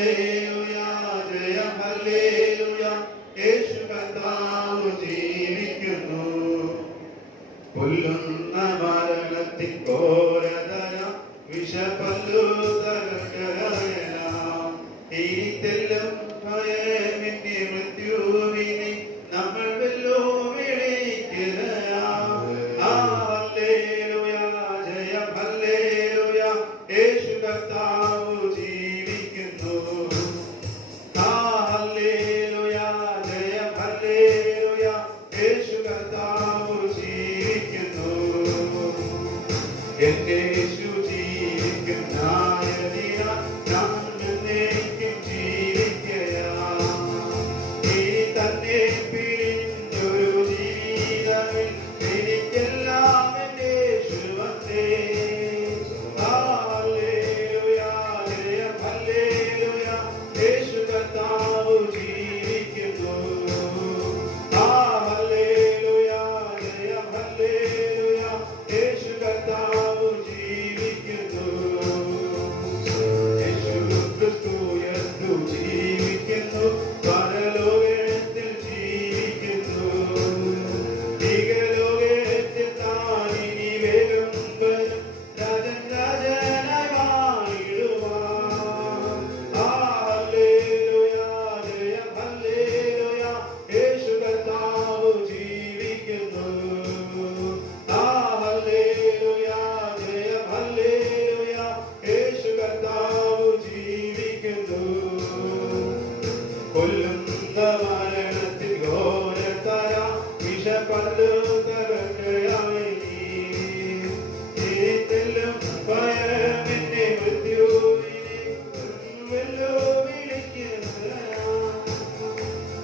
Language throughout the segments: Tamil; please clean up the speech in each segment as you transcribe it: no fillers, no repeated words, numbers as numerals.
ഹല്ലേലൂയ ജയം ഹല്ലേലൂയ യേശു കർത്താവ് ജീവിക്കുന്നു. കൊല്ലുന്ന മരണത്തിൻ ഘോരതര വിഷപല്ലു തകർക്കലാം ഇനി തെല്ലും ഭയമിന്റെ മൃത്യുവിനെ നമ്മൾ വെല്ലോ വിളിക്കുകയാം. ഹല്ലേലൂയ ജയം ഹല്ലേലൂയ യേശു കർത്താവ് ജീവിക്കുന്നു. ഹല്ലേലൂയ ജയം ഹല്ലേലൂയ യേശു കർത്താവ് ജീവിക്കുന്നു. എന്റെ യേശു ജീവിക്കുന്നതിനാൽ ഞാൻ എന്നേക്കും ജീവിക്കയാം. ഇനി തന്നെ പിരിഞ്ഞൊരു ജീവിതമിൽ എനിക്കെല്ലാം എന്റെ യേശുവത്രേ. ഹല്ലേലൂയ ജയം ഹല്ലേലൂയ യേശു കർത്താവ് ജീവിക്കുന്നു. ഹല്ലേലൂയ ജയം ഹല്ലേലൂയ യേശു കർത്താവ് ജീവിക്കുന്നു. യേശു ക്രിസ്തു എന്നു ജീവിക്കുന്നു. പരലോകത്തിൽ ജീവിക്കുന്നു. ഇഹലോകത്തിൽ താൻ ഇനി വരും രാജനായി വാണിടുവാൻ. ഹല്ലേലൂയ ജയം ഹല്ലേലൂയ യേശു കർത്താവ് ജീവിക്കുന്നു. ഹല്ലേലൂയ ജയം ഹല്ലേലൂയ യേശു കർത്താവ് ജീവിക്കുന്നു. കൊല്ലുന്ന മരണത്തിൽ ഘോരതര വിഷപല്ലു തകർക്കയായി ഇനി തെല്ലും ഭയമിന്റെ മൃത്യുവിനെ വെല്ലോ വിളിക്കുകയാം.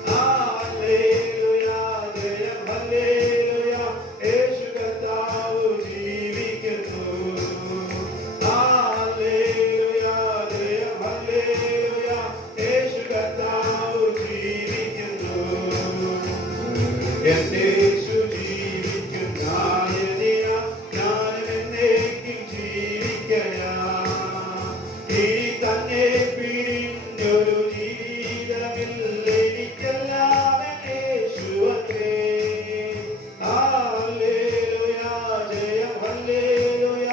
ഹല്ലേലൂയ ജയം ഹല്ലേലൂയ യേശു കർത്താവ് ജീവിക്കുന്നു. ഹല്ലേലൂയ ജയം ഹല്ലേലൂയ യേശു കർത്താവ് ജീവിക്കുന്നു. എന്റെ യേശു ജീവിക്കുന്നതിനാൽ ഞാനും എന്നേക്കും ജീവിക്കയാം. ഇനി തന്നെ പിരിഞ്ഞൊരു ജീവിതമിൽ എനിക്കെല്ലാം എന്റെ യേശുവത്രേ. ഹല്ലേലൂയ ജയം ഹല്ലേലൂയ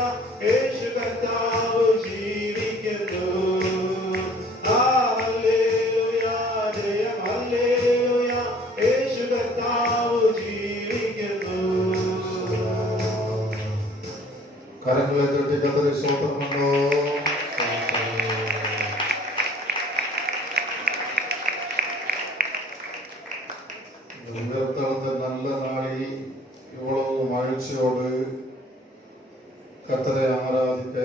യേശു കർത്താവ് ജീവിക്കുന്നു. ഹല്ലേലൂയ ജയം ഹല്ലേലൂയ യേശു കർത്താവ് ജീവിക്കുന്നു. കരങ്ങളെ തട്ടി കർത്താവേ സ്തോത്രമുണ്ടോ. ഉയർത്തെഴുന്ന നല്ല നാളിൽ ഇவ்வளவு മഴച്ചയോട് கர்த்தரை ஆராதிக்க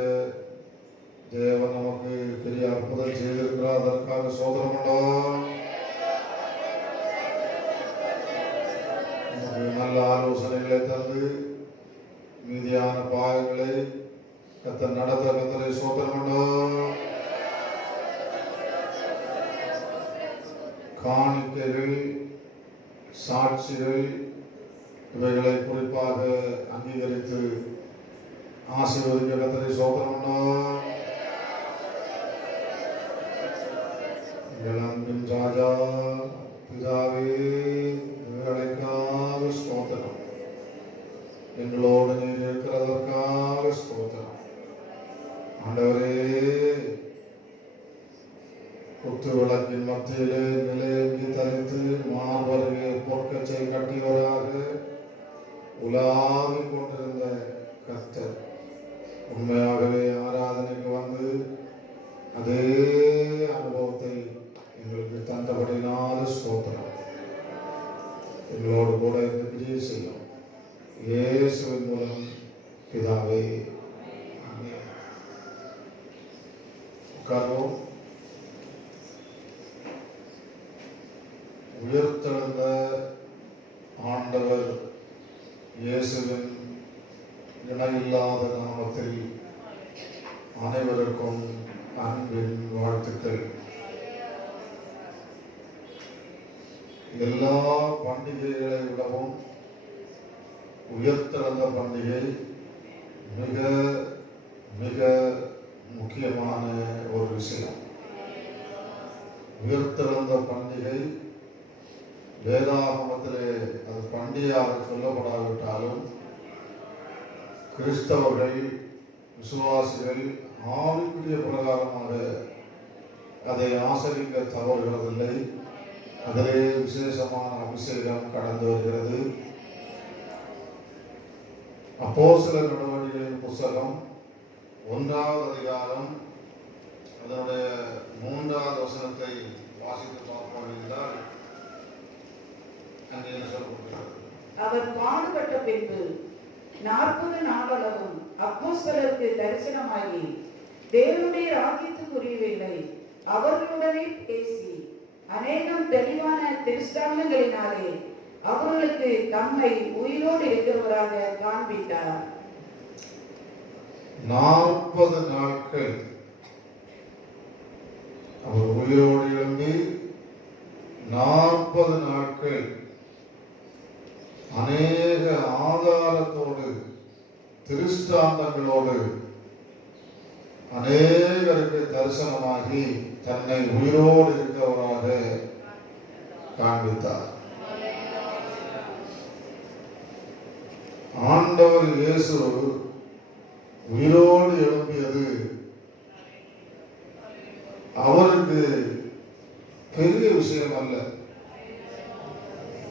தேவன் நமக்கு பெரிய அற்புதம் செய்திருக்கிறார். அதற்காக சோதரமுண்டோ. நமக்கு நல்ல ஆலோசனைகளை தந்து மீதியான பாகங்களை கர்த்தர் நடத்த கர்த்தரை சோதரமுண்டோ. காணிக்கைகள் சாட்சிகள் இவைகளை குறிப்பாக அங்கீகரித்து ஆசீர்வதிக்க கர்த்தரை சோதரமுண்டோ. எங்கள் அன்பின் ராஜா பிதாவே இவைகளுக்காக ஸ்தோத்திரம். எங்களோடு நீர் இருக்கிறதற்காக ஸ்தோத்திரம். ஆண்டவரே, குத்து விளக்கின் மத்தியிலே நிலையங்கி தரித்து மார்பருகே பொற்கச்சை கட்டியவராக உலாவிக் கொண்டிருந்த கர்த்தர் உண்மையாகவே ஆராதனைக்கு வந்து அதே அனுபவத்தை எங்களுக்கு தந்தபடினால ஸ்தோத்திரம். எங்களோடு கூட இருந்து கிரியை செய்யும் இயேசுவின் மூலம் பிதாவே, ஆமென். உட்கார்வோம். உயர்த்தெழுந்த ஆண்டவர் இயேசுவின் இணையில்லாத நாமத்தில் அனைவருக்கும் அன்பின் வாழ்த்துக்கள். எல்லா பண்டிகைகளை விடவும் உயர்த்தெழுந்த பண்டிகை மிக மிக முக்கியமான ஒரு விஷயம். உயிர்த்தெழுந்த பண்டிகை வேதாகமத்திலே அது பண்டிகையாக சொல்லப்படாவிட்டாலும் கிறிஸ்தவர்கள் விசுவாசிகள் ஆவிக்குரிய பிரகாரமாக அதை ஆசரிக்க தவறுகிறதில்லை. அதிலே விசேஷமான அபிஷேகம் கடந்து வருகிறது. அப்போஸ்தலர் நடவடிக்கைகளின் புத்தகம் 1வது அதிகாரம் அதனுடைய 3வது வசனத்தை வாசித்து பார்ப்போம் என்றால் அங்கே என்ன சொல்லப்படுகிறது? அவர் பாடுபட்ட பின்பு 40 நாளளவும் அப்போஸ்தலருக்கு தரிசனமாகி தேவனுடைய ராஜ்யத்துக்குரியவைகளை அவர்களுடனே பேசி அநேகம் தெளிவான திருஷ்டாந்தங்களினாலே அவர்களுக்கு தம்மை உயிரோடு இருக்கிறவராக காண்பித்தார். 40 நாட்கள் அவர் உயிரோடு எழும்பி 40 நாட்கள் அநேக ஆதாரத்தோடு திருஷ்டாந்தங்களோடு அநேகருக்கு தரிசனமாகி தன்னை உயிரோடு இருக்கிறவராக காண்பித்தார். ஆண்டவர் இயேசு உயிரோடு எழும்பியது அவருக்கு பெரிய விஷயம் அல்ல,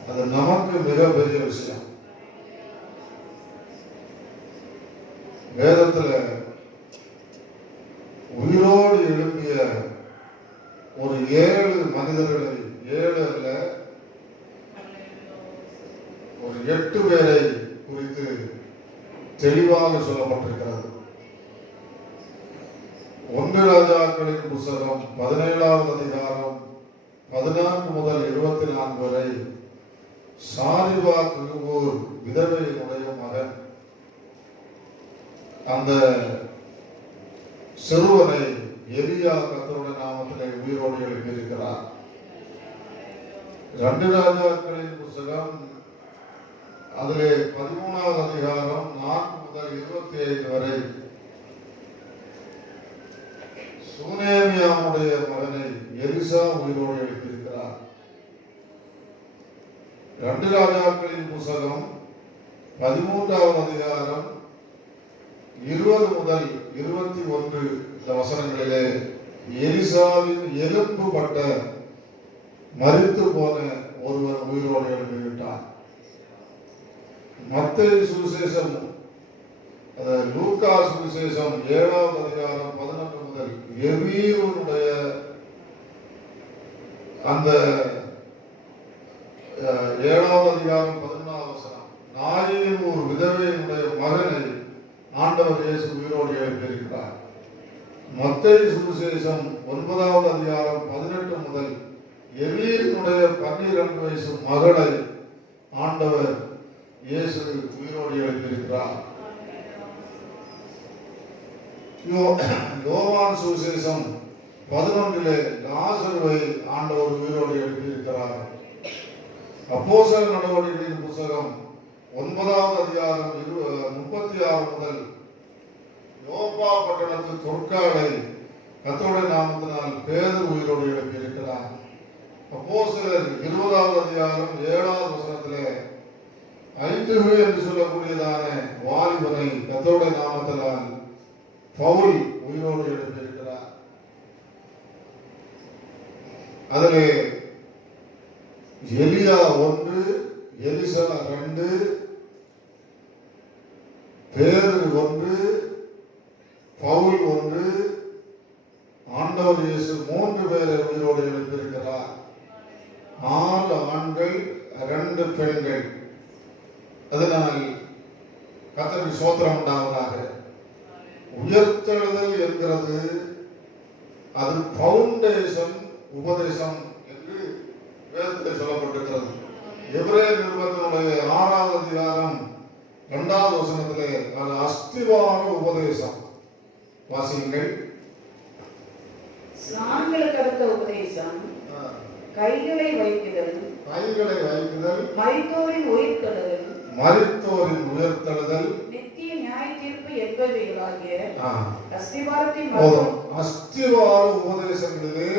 அது நமக்கு மிகப்பெரிய விஷயம். வேதத்துல உயிரோடு எழும்பிய ஒரு 7 மனிதர்களை, 7 அல்ல, ஒரு 8 பேரை குறித்து தெளிவாக சொல்லப்பட்டிருக்கிறது. 1 ராஜாக்களின் புத்தகம் 17வது அதிகாரம் 14 முதல் 24 வரை சாரிபாத் ஒரு விதவையினுடைய மகன் அந்த சிறுவனை எலியா கர்த்தருடைய நாமத்திலே உயிரோடு எழுப்பியிருக்கிறார். 2 ராஜாக்களின் புத்தகம் அதிலே 13வது அதிகாரம் 4 முதல் 25 வரை சூனேமியாவுடைய மகனை எலிசா உயிரோடு எழுப்பியிருக்கிறார். 2 ராஜாக்களின் புத்தகம் 13வது அதிகாரம் 20 முதல் 21 இந்த வசனங்களிலே எலிசாவின் எலும்பு பட்ட மரித்து போன ஒருவர் உயிரோடு எழுப்பிவிட்டார். மத்தேயு சுவிசேஷம், லூக்கா சுவிசேஷம் 7வது அதிகாரம் 18 முதல் எவீருடைய அந்த 7வது அதிகாரம் 11வது வசனம், நாயின் ஒரு விதவையினுடைய மகனை ஆண்டவர் இயேசு உயிரோடு எழுப்பியிருக்கிறார். மத்தேயு சுவிசேஷம் 9வது அதிகாரம் 18 முதல் எவீருடைய 12 வயசு மகளை ஆண்டவர் இயேசு உயிரோடு எழுப்பியிருக்கிறார். யோவான் சுவிசேஷம் 11 லாசருவை ஆண்டவர் உயிரோடு எழுப்பியிருக்கிறார். அப்போஸ்தலர் நடவடிக்கைகளின் புத்தகம் 9வது அதிகாரம் 36 முதல் யோப்பா பட்டணத்து தொற்காலை கர்த்தருடைய நாமத்தினால் பேதுரு உயிரோடு எழுப்பியிருக்கிறார். அப்போஸ்தலர் 20வது அதிகாரம் 7வது வசனத்திலே ஐந்துகு என்று சொல்லக்கூடியதான வாலிபனை கர்த்தருடைய நாமத்தினால் பவுல் உயிரோடு எழுப்பியிருக்கிறார். அதிலே எலியா 1, எலிசா 2, பேதுரு 1, பவுல் 1, ஆண்டவர் இயேசு 3 பேரை உயிரோடு எழுப்பியிருக்கிறார். 4 ஆண்கள் 2 பெண்கள். அதனால் கர்த்தருக்கு ஸ்தோத்திரம் உண்டாவதாக. உயர்த்தெழுதல் என்கிறது அது பவுண்டேஷன் உபதேசம் என்று வேதத்தில் சொல்லப்பட்டிருக்கிறது. எபிரேயர் நிருபத்தினுடைய 6வது அதிகாரம் 2வது வசனத்திலே அது அஸ்திவார உபதேசம். வாசியுங்கள். ஸ்நானங்களுக்கு அடுத்த உபதேசம், கைகளை வைக்குதல், மரித்தோரின் உயிர்த்தெழுதல், நித்திய நியாய தீர்ப்பு என்பவைகளாகிய அஸ்திவாரத்தின் அஸ்திவார உபதேசங்களிலே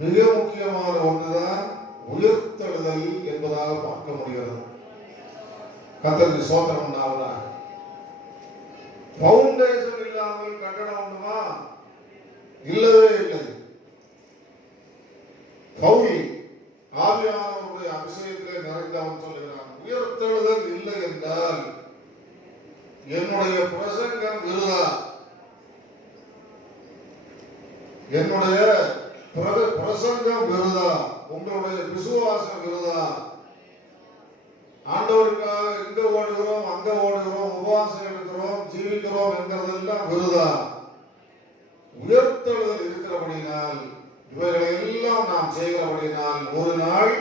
மிக முக்கியமான ஒன்றுதான் உயர்த்தெழுதல் என்பதாக பார்க்க முடிகிறது. கர்த்தருக்கு ஸ்தோத்திரம் உண்டாவதாக. பவுண்டேஷன் இல்லாமல் கட்டடம் உண்டுமா? இல்லவே இல்லை. பவுல் ஆவியானவருடைய அபிஷேகத்திலே நிறைந்தவன் சொல்லுகிறான், உயர்த்தெழுதல் இல்லை என்றால் என்னுடைய பிரசங்கம் விருதா, என்னுடைய பிரசங்கம் விருதா, உங்களுடைய விசுவாசம் விருதா. ஆண்டவருக்காக இங்க ஓடுகிறோம், அங்க ஓடுகிறோம், உபவாசம் எடுக்கிறோம், ஜீவிக்கிறோம் என்கிறதெல்லாம் விருதா. உயர்த்தெழுதல் இருக்கிறபடினால், இவைகளை எல்லாம் நாம் செய்கிறபடினால் ஒரு நாள்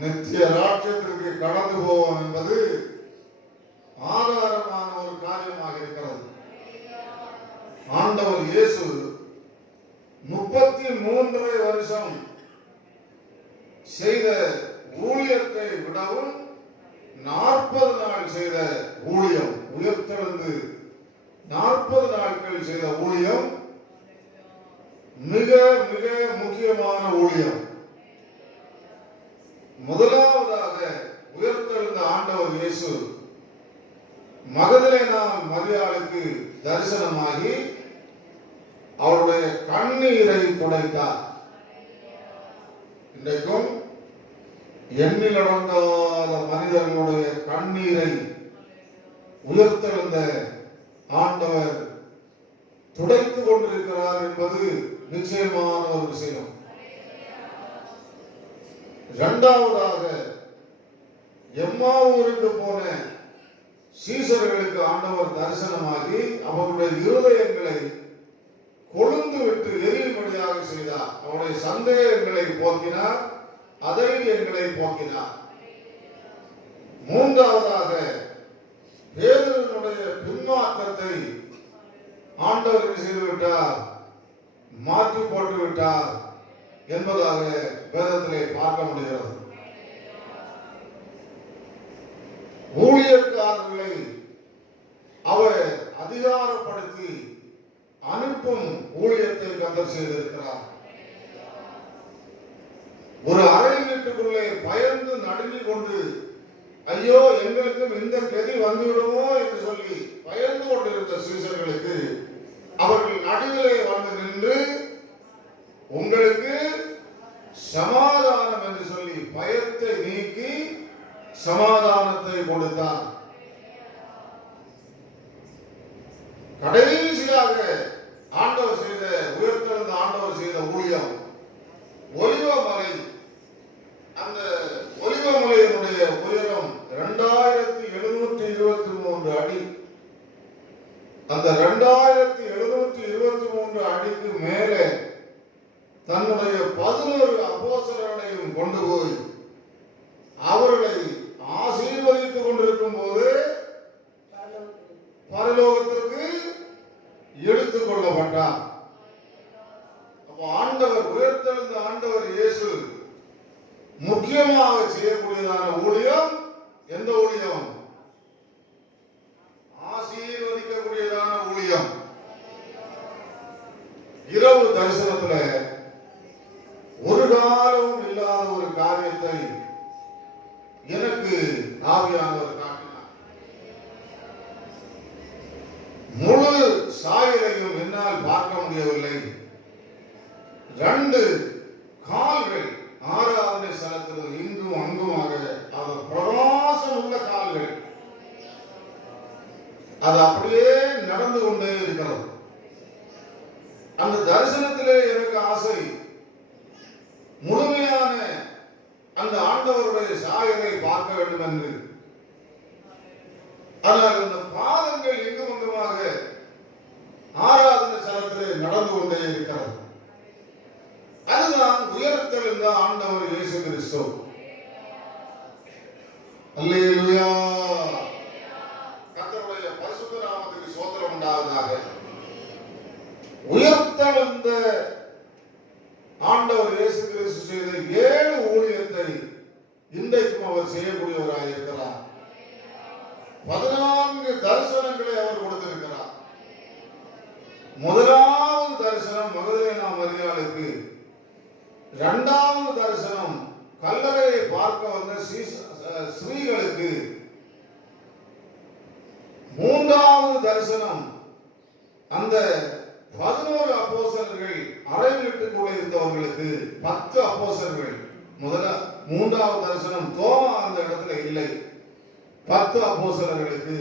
நித்திய ராஜ்யத்திற்கு கடந்து போவோம் என்பது ஆதாரமான ஒரு காரியமாக இருக்கிறது. ஆண்டவர் இயேசு 33 வருஷம் செய்த ஊழியத்தை விடவும் 40 நாள் செய்த ஊழியம், உயர்த்தெழுந்து 40 நாட்கள் செய்த ஊழியம் மிக மிக முக்கியமான ஊழியம். முதலாவதாக உயர்த்தெழுந்த ஆண்டவர் இயேசு மகதலேனா மரியாளுக்கு தரிசனமாகி அவருடைய கண்ணீரை துடைத்தார். இன்றைக்கும் எண்ணிலடங்காத மனிதர்களுடைய கண்ணீரை உயர்த்தெழுந்த ஆண்டவர் துடைத்துக் கொண்டிருக்கிறார் என்பது நிச்சயமான ஒரு விஷயம். இரண்டாவதாக எம்மாவூருக்கு போன சீசர்களுக்கு ஆண்டவர் தரிசனமாகி அவருடைய இருதயங்களை கொழுந்து விட்டு எரியும்படியாக செய்தார். அவருடைய சந்தேகங்களை போக்கினார், அதைரியங்களை போக்கினார். மூன்றாவதாக பேதுருவினுடைய பின்மாற்றத்தை ஆண்டவர் செய்துவிட்டார், மாற்றி போட்டு விட்டார் என்பதாக வேதத்திலே பார்க்க முடிகிறது. ஊழியக்காரர்களை அவர் அதிகாரப்படுத்தி அனுப்பும் ஊழியத்தை கர்த்தர் செய்திருக்கிறார். ஒரு அறை வீட்டுக்குள்ளே பயந்து நடுங்கிக் கொண்டு ஐயோ எங்களுக்கும் இந்த கதி வந்துவிடுமோ என்று சொல்லி பயந்து கொண்டிருந்த சீசர்களுக்கு அவர்கள் நடுவிலே வந்து நின்று உங்களுக்கு சமாதானம் என்று சொல்லி பயத்தை நீக்கி சமாதானத்தை கொடுத்தார். கடைசியாக ஆண்டவர் செய்த உயர்த்தெழுந்த ஆண்டவர் செய்த ஊழியம் ஒலிவமலை. அந்த ஒலிவமலையினுடைய உயரம் 2723 அடி. அந்த 2723 அடிக்கு மேலே தன்னுடைய 11 அப்போஸ்தலர்களையும் கொண்டு போய் அவர்களை ஆசீர்வதித்துக் கொண்டிருக்கும் போது பரலோகத்திற்கு எடுத்துக் கொள்ளப்பட்டார். ஆண்டவர் உயர்த்தெழுந்த ஆண்டவர் இயேசு முக்கியமாக செய்யக்கூடியதான ஊழியம் எந்த ஊழியம்? ஆசீர்வதிக்கக்கூடியதான ஊழியம். இரவு தரிசனத்துல ஒரு காலமும் இல்லாத ஒரு காரியத்தை எனக்கு ஆவியானவர் காட்டினார். முழு சாயலையும் என்னால் பார்க்க முடியவில்லை. 2 கால்கள் ஆராதனை ஸ்தலத்தில் இங்கும் அங்குமாக அவர் பிரகாசம் உள்ள கால்கள் அது அப்படியே நடந்து கொண்டே இருக்கிறது. அந்த தரிசனத்திலே எனக்கு ஆசை முழுமையான அந்த ஆண்டவருடைய சாயலை பார்க்க வேண்டும் என்று. ஆனால் அந்த பாதங்கள் எங்கும் அங்குமாக ஆராதனை ஸ்தலத்திலே நடந்து கொண்டே இருக்கிறது. அதுதான் உயர்த்தெழுந்த ஆண்டவர் இயேசு கிறிஸ்து. அல்லேலூயா. கர்த்தருடைய பரிசுத்த நாமத்துக்கு ஸ்தோத்திரம் உண்டாவதாக. உயர்த்தெழுந்த ஆண்டவர் இயேசு கிறிஸ்து செய்த 7 ஊழியத்தை இன்றைக்கும் அவர் செய்யக்கூடியவராக இருக்கிறார். 14 தரிசனங்களை அவர் கொடுத்திருக்கிறார். முதலாவது தரிசனம் மகதலேனா மரியாளுக்கு இரண்டாவது தரிசனம் கல்லறையை பார்க்க வந்த ஸ்ரீகளுக்கு. மூன்றாவது தரிசனம் அந்த 11 அப்போஸ்தலர்கள் அறை வீட்டுக்குள்ள இருந்தவர்களுக்கு 10 அப்போஸ்தலர்கள். மூன்றாவது தரிசனம் தோமா அந்த இடத்துல இல்லை, 10 அப்போஸ்தலர்களுக்கு.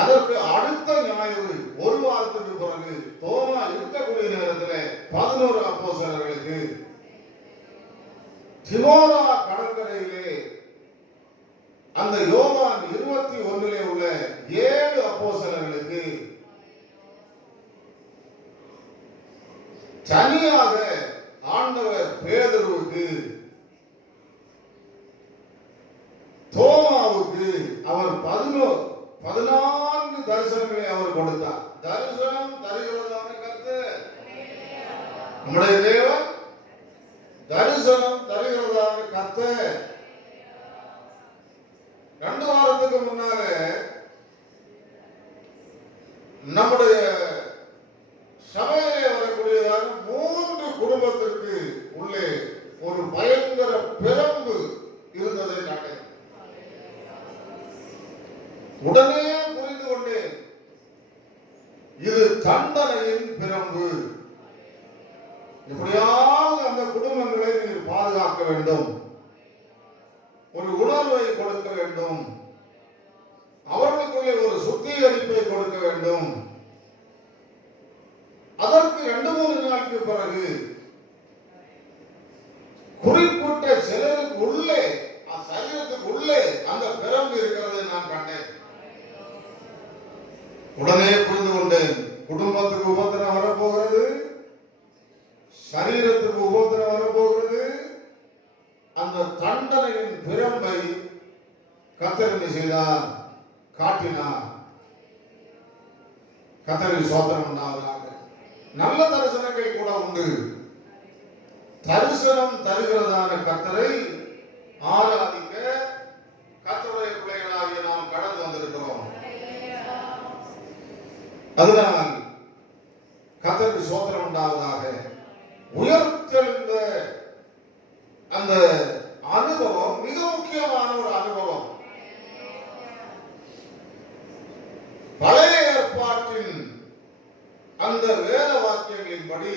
அதற்கு அடுத்த ஞாயிறு ஒரு வாரத்துக்கு பிறகு தோமா இருக்கக்கூடிய நேரத்தில் 11 அப்போஸ்தலர்களுக்கு. திமோரா கடற்கரையிலே அந்த யோவான் 21 உள்ள 7 அப்போஸ்தலர்களுக்கு. தனியாக ஆண்டவர் பேதுருவுக்கு, தோமாவுக்கு அவர் 14 தரிசனங்களை அவர் கொடுத்தார். தரிசனம் தருகிறதான கர்த்தர் நம்முடைய தேவன், தரிசனம் தருகிறதான கர்த்தர். 2 வாரத்துக்கு முன்னால நம்முடைய சபையிலே வரக்கூடியதான 3 குடும்பத்திற்கு உள்ளே ஒரு பயங்கர பிரம்பு இருந்ததை கண்டேன். உடனே புரிந்து கொண்டேன், இது தண்டனையின் பிரம்பு. எப்படியாவது அந்த குடும்பங்களை நீர் பாதுகாக்க வேண்டும், ஒரு உணர்வை கொடுக்க வேண்டும், அவர்களுக்குள்ளே ஒரு சுத்திகரிப்பை கொடுக்க வேண்டும். அதற்கு 2-3 நாளுக்கு பிறகு குறிப்பிட்ட சிலருக்கு உள்ளே, சரீரத்துக்கு உள்ளே அந்த பிரம்பு இருக்கிறதை நான் கண்டேன். உடனே புரிந்து கொண்டேன், குடும்பத்துக்கு உபத்திரம் வரப்போகிறது, சரீரத்துக்கு உபத்திரம் வரப்போகிறது. அந்த தண்டனையின் பிரம்பை கர்த்தர் என்ன செய்தார்? காட்டினார். கர்த்தருக்கு ஸ்தோத்திரம் உண்டாவதாக. நல்ல தரிசனங்கள் கூட உண்டு. தரிசனம் தருகிறதான கர்த்தரை ஆராதிக்க கர்த்தருடைய பிள்ளைகளாகிய நாம் கடந்து வந்திருக்கிறோம். அதனால் கர்த்தருக்கு ஸ்தோத்திரம் உண்டாவதாக. உயர்த்தெழுந்த அந்த அனுபவம் மிக முக்கியமான ஒரு அனுபவம். பழைய ஏற்பாட்டின் அந்த வேத வாக்கியங்களின்படி,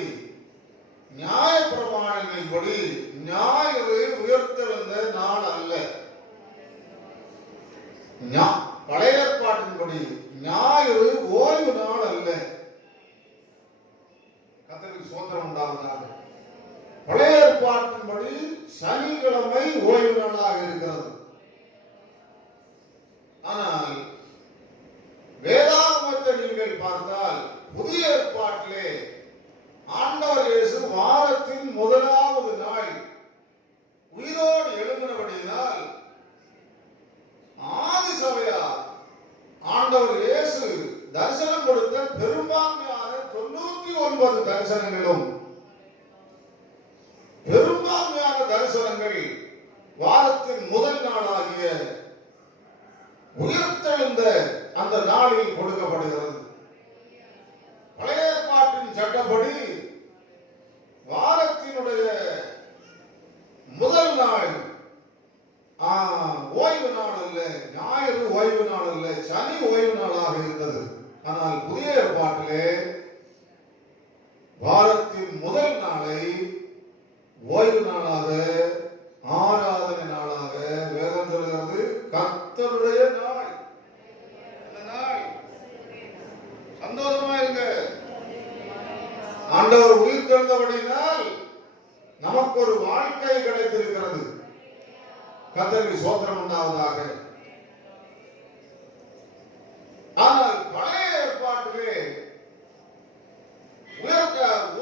நியாய பிரமாணங்களின்படி ஞாயிறு உயர்த்தெழுந்த நாள் அல்ல. பழைய ஏற்பாட்டின்படி ஞாயிறு ஓய்வு நாள் அல்ல. கர்த்தருக்கு ஸ்தோத்திரம் உண்டாவதாக. பழைய ஏற்பாட்டின்படி சனிக்கிழமை ஓய்வு நாளாக இருக்கிறது. ஆனால் வேதாகமத்தை நீங்கள் பார்த்தால் புதிய ஏற்பாட்டிலே ஆண்டவர் இயேசு வாரத்தின் முதலாவது நாள் உயிரோடு எழுந்தினபடியினால் ஆதி சபையார் ஆண்டவர் இயேசு தரிசனம் கொடுத்த பெரும்பான்மையான 99 தரிசனங்களும், பெரும்பான்மையான தரிசனங்கள் வாரத்தின் முதல் நாளாகிய உயர்த்தெழுந்த அந்த நாளில் கொடுக்கப்படுகிறது. பழைய ஏற்பாட்டின் சட்டப்படி வாரத்தினுடைய முதல் நாள் ஓய்வு நாள் அல்ல, ஞாயிறு ஓய்வு நாள் அல்ல, சனி ஓய்வு நாளாக இருந்தது. ஆனால் புதிய ஏற்பாட்டிலே வாரத்தின் முதல் நாளை ஓய்வு நாளாக, ஆராதனை நாளாக வேதம் சொல்கிறது. கர்த்தருடைய நாள். அந்த நாள் சந்தோஷமா இருங்க. ஆண்டவர் உயிர் தெழுந்தபடியினால் நமக்கு ஒரு வாழ்க்கை கிடைத்திருக்கிறது. கர்த்தருக்கு ஸ்தோத்திரம் உண்டாவதாக. ஆனால் பழைய ஏற்பாட்டிலே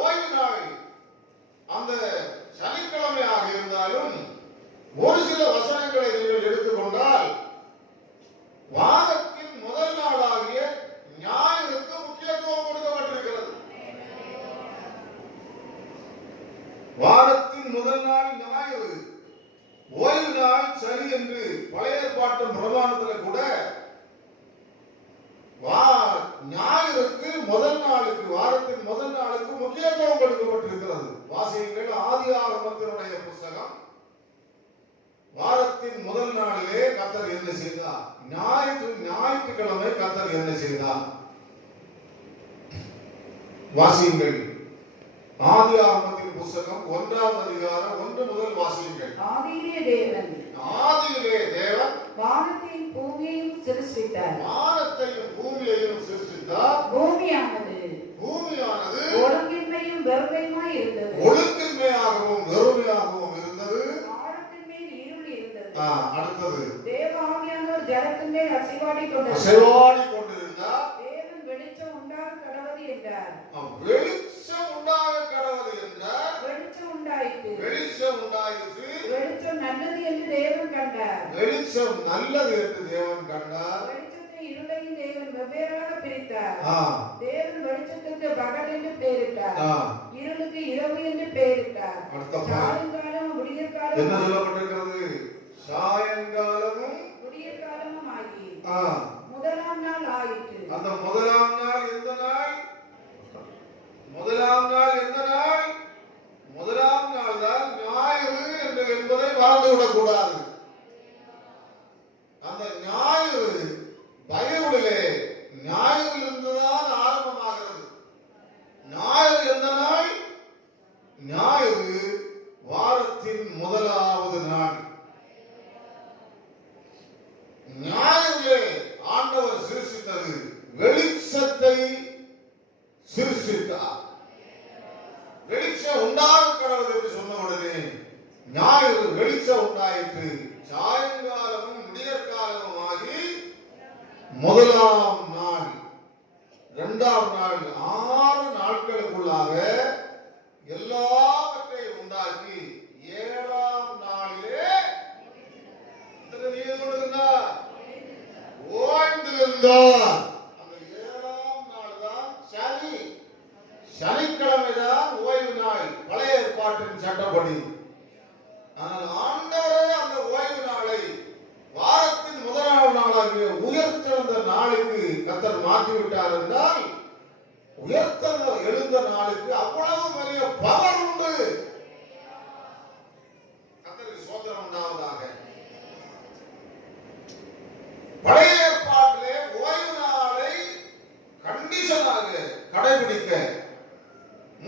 ஓய்வு நாள் அந்த சனிக்கிழமையாக இருந்தாலும் ஒரு சில வசனங்களை நீங்கள் எடுத்துக்கொண்டால் வாரத்தின் முதல் நாளாகிய ஞாயிறுக்கு முக்கியத்துவம் கொடுக்கப்பட்டிருக்கிறது. வாரத்தின் முதல் நாள் ஞாயிறு, ஓய்வு நாள் சனி என்று பழைய ஏற்பாட்டு பிரமாணத்தில் கூட ஞாயிறுக்கு முதல் நாள் நாளுக்கு, வாரத்தின் முதல் நாளுக்கு முக்கியத்துவம் கொடுக்கப்பட்டிருக்கிறது. வாசியுங்கள் ஆதியாகமத்தினுடைய புஸ்தகம். வாரத்தின் முதல் நாளிலே கர்த்தர் என்ன செய்தார்? ஞாயிற்றுக்கிழமை கர்த்தர் என்ன செய்தார்? வாசியுங்கள் ஆதியாகமத்தின் புஸ்தகம் 1ஆம் அதிகாரம் 1 முதல் வாசியுங்கள். ஆதியிலே தேவன் வானத்தையும் பூமியையும் சிருஷ்டித்தார். வானத்தையும் பூமியையும் சிருஷ்டித்தார். பூமியானது ஒழுங்கின்மையும் வெறுமையுமாய் இருந்தது. ஒழுங்கின்மையாகவும் வெறுமையாகவும் இருந்தது. ஆழத்தின் மேல் இருள் இருந்தது. அடுத்தது தேவ ஆவியானவர் ஜலத்தின் மேல் அசைவாடி கொண்டிருந்தார். தேவன் வெளிச்சம் உண்டாக கடவது என்றார். வெளிச்சம் உண்டாக கடவது என்றார். வெளிச்சம் உண்டாயிற்று. வெளிச்சம் நல்லது என்று தேவன் கண்டார். வெளிச்சம் நல்லது என்று தேவன் கண்டார். வெளிச்சத்தை இருளையும் தேவன் வெவ்வேறாக பிரித்தார். தேவன் வெளிச்சத்துக்கு பகல் என்று பெயரிட்டார். இருளுக்கு இரவு என்று பெயரிட்டார். சாயங்காலம் விடியற்காலம் என்ன சொல்லப்பட்டிருக்கிறது? சாயங்காலமும் விடியற்காலமும் ஆகி முதலாம் நாள் ஆயிற்று. அந்த முதலாம் நாள் எந்த நாள்? முதலாம் நாள் எந்த நாள்? முதலாம் நாள் தான் ஞாயிறு என்பதை மறந்துவிடக் கூடாது. அந்த ஞாயிறு பைபிளிலே ஞாயிறிலிருந்துதான் ஆரம்பமாகிறது. ஞாயிறு எந்த நாள்? ஞாயிறு வாரத்தின் முதலாவது நாள். ஞாயிறிலே ஆண்டவர் சிருஷ்டித்தது வெளிச்சத்தை சிருஷ்டித்தார். வெளிச்சம் உண்டாக கடவுள் என்று சொன்ன உடனே ஞாயிறு வெளிச்சம் உண்டாயிற்று. சாயங்காலமும் விடியற்காலமும் ஆகி முதலாம் நாள், 2ஆம் நாள், 6 நாட்களுக்குள்ளாக எல்லாவற்றையும் உண்டாக்கி 7ஆம் நாளிலே ஓய்ந்திருந்தார். அந்த 7ஆம் நாள் தான் சனி. சனிக்கிழமை தான் ஓய்வு நாள் பழைய ஏற்பாட்டின் சட்டப்படி. ஆனால் ஆண்டவரே அந்த ஓய்வு நாளை வாரத்தின் முதலாம் நாளாகிய உயர்த்தெழுந்த நாளுக்கு கர்த்தர் மாற்றிவிட்டார் என்றால், உயர்த்தெழுந்த எழுந்த நாளுக்கு அவ்வளவு பெரிய பவர் உண்டு. கர்த்தருக்கு ஸ்தோத்திரம் உண்டாவதாக. பழைய ஏற்பாட்டிலே ஓய்வு நாளை கண்டிஷனாக கடைபிடிக்க,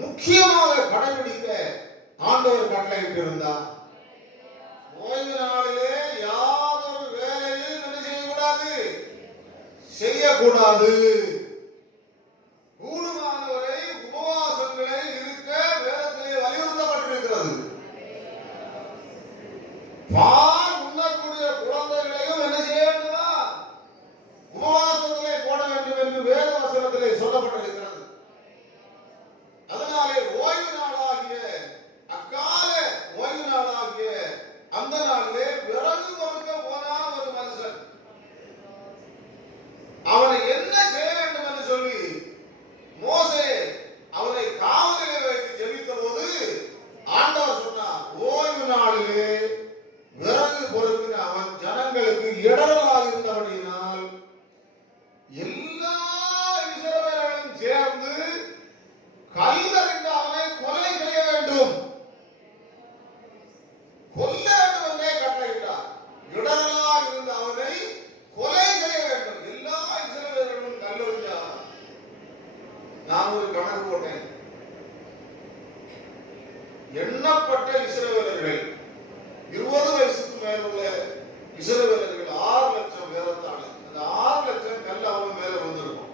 முக்கியமாக கடைபிடிக்க ஆண்டவர் கட்டளையிட்டிருந்தார். ஓய்வு நாளிலே யாதொரு வேலையும் என்ன செய்யக்கூடாது? செய்யக்கூடாது. கூடுமானவரை உபவாசங்களை இருக்க வேதத்திலே வலியுறுத்தப்பட்டிருக்கிறது. பால் உண்ணக்கூடிய குழந்தைகளையும் என்ன செய்ய வேண்டுமா? உபவாசத்திலே போட வேண்டும் என்று வேத வசனத்திலே சொல்லப்பட்டிருக்கிறது. அதனாலே ஓய்வு நாளாகிய அக்கால ஓய்வு நாளாகிய அந்த நாளிலே விறகு பொறுக்க போனா ஒரு மனுஷன் அவனை என்ன செய்ய வேண்டும் என்று சொல்லி மோசே அவனை காவலிலே வைத்து ஜெபித்த போது ஆண்டவர் சொன்னார், ஓய்வு நாளிலே விறகு பொறுக்கிற அவன் ஜனங்களுக்கு இடரலாக இருந்தபடியினால் எல்லா இஸ்ரவேலர்களும் சேர்ந்து கல்லறிந்து அவனை கொலை செய்ய வேண்டும். கொல்ல வேண்டும் என்றே கட்டளையிட்டார். இடரலாக இருந்த அவனை கொலை செய்ய வேண்டும். எல்லா இஸ்ரவேலர்களும் கல்லறிந்தார். நான் ஒரு கணக்கு போட்டேன். எண்ணப்பட்ட இஸ்ரவேலர்கள் 20 வயசுக்கு மேல் உள்ள இஸ்ரவேலர்கள் 6 லட்சம் பேரத்தாள். அந்த 6 லட்சம் கல் அவன் மேல வந்திருக்கும்.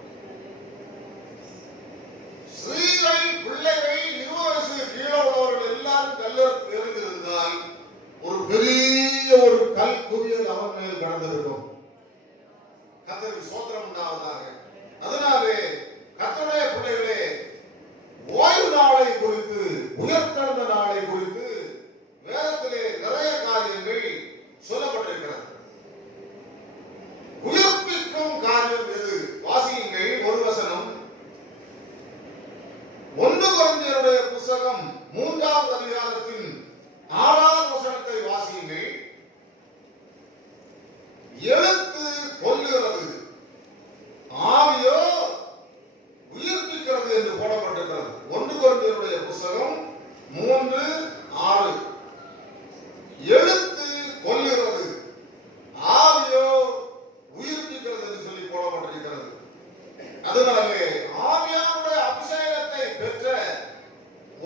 ஸ்ரீகள், பிள்ளைகள், 20 வயசுக்கு கீழே உள்ளவர்கள் எல்லாரும் கல்லறுப்பு எறிந்திருந்தால் ஒரு பெரிய ஒரு கல் குவியல் அவன் மேல் கடந்திருக்கும். கர்த்தருக்கு ஸ்தோத்திரம் உண்டாவதாக. அதனாலே கர்த்தருடைய பிள்ளைகளே, ஓய்வு நாளை குறித்து, உயர்த்தெழுந்த நாளை குறித்து வேதத்திலே நிறைய காரியங்கள் சொல்லப்பட்டிருக்கிறது. உயிர்ப்பிக்கும் காரியம் எது? வாசியுங்கள் ஒரு வசனம். 1 கொரிந்தியருடைய புத்தகம் 3ஆம் அதிகாரத்தின் 6ஆம் வசனத்தை வாசியுங்கள். எழுத்து கொல்லுகிறது, ஆவியோ உயிர்ப்பிக்கிறது என்று போடப்பட்டிருக்கிறது. 1 கொரிந்தியருடைய புத்தகம் 3:6. எழுத்து கொல்லுகிறது, ஆவியோ உயிர்ப்பிக்கிறது என்று சொல்லி போடப்பட்டிருக்கிறது. அதனாலே ஆவியானுடைய அபிஷேகத்தை பெற்ற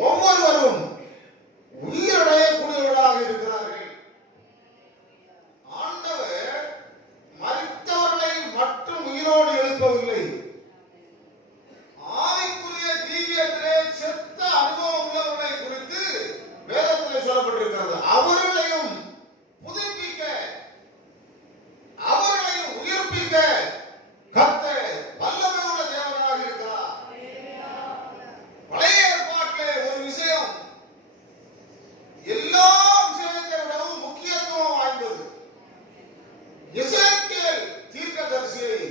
ஒவ்வொருவரும் உயிரடையக்கூடியவர்களாக இருக்கிறார்கள். ஆண்டவர் மரித்தவர்களை மட்டும் உயிரோடு எழுப்பவில்லை, ஆவிக்குரிய ஜீவியத்திலே செத்த அனுபவம் உள்ளவர்களை குறித்து வேதத்தில் சொல்லப்பட்டிருக்கிறது. அவர்களையும் புதுப்பிக்க, அவர்களையும் உயிர்ப்பிக்க கர்த்தர் வல்லமை உள்ள தேவனாக இருக்கிறார். பழைய ஏற்பாட்டிலே ஒரு விஷயம் எல்லா விஷயத்தை விடவும் முக்கியத்துவம் வாய்ந்தது. எசேக்கியேல் தீர்க்கதரிசியை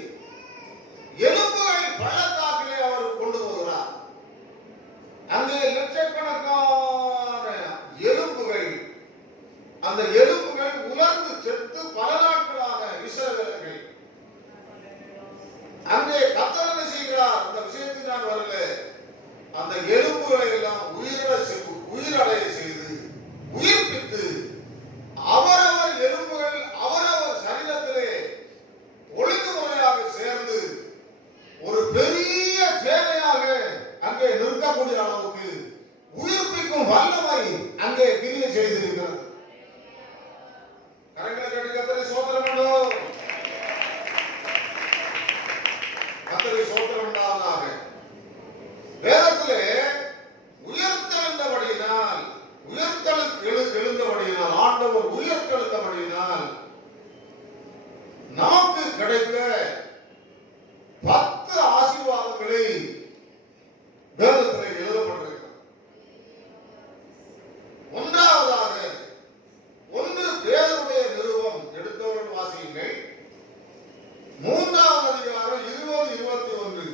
எலும்புகள் பள்ளத்தாக்கிலே அவர் கொண்டு வருகிறார். அங்கே லட்சக்கணக்கான எலும்புகள், அந்த எலும்புகள் உலர்ந்து செத்து பல நாட்களாக இஸ்ரவேலர்கள். அங்கே கர்த்தர் என்ன செய்கிறார்? அந்த விஷயத்துக்கு நான் வரல. அந்த எலும்புகளை எல்லாம் உயிரடைய செய்து உயிர்ப்பித்து அவரவர் எலும்புகள் அவரவர் சரீரத்திலே ஒழுங்குமுறையாக சேர்ந்து ஒரு பெரிய சேவையாக அங்கே நிற்கக்கூடிய அளவுக்கு உயிர்ப்பிக்கும் வல்லமை அங்கே கிரியை செய்திருக்கிறது. கரங்களை கட்டி கர்த்தரை ஸ்தோத்திரம் பண்ணுவோம். கர்த்தரை ஸ்தோத்திரம் உண்டாவதாக. வேதத்திலே உயர்த்தெழுந்தபடியினால் ஆண்டவர் உயர்த்தெழுந்தபடியினால் நமக்கு கிடைத்த 10 ஆசீர்வாதங்களை வேதத்தில் எழுதப்பட்டிருக்கிறது. ஒன்றாவதாக 1 பேதுருடைய நிருபம் எடுத்தவர்கள் வாசியுங்கள். 3ஆம் அதிகாரம் 20-21.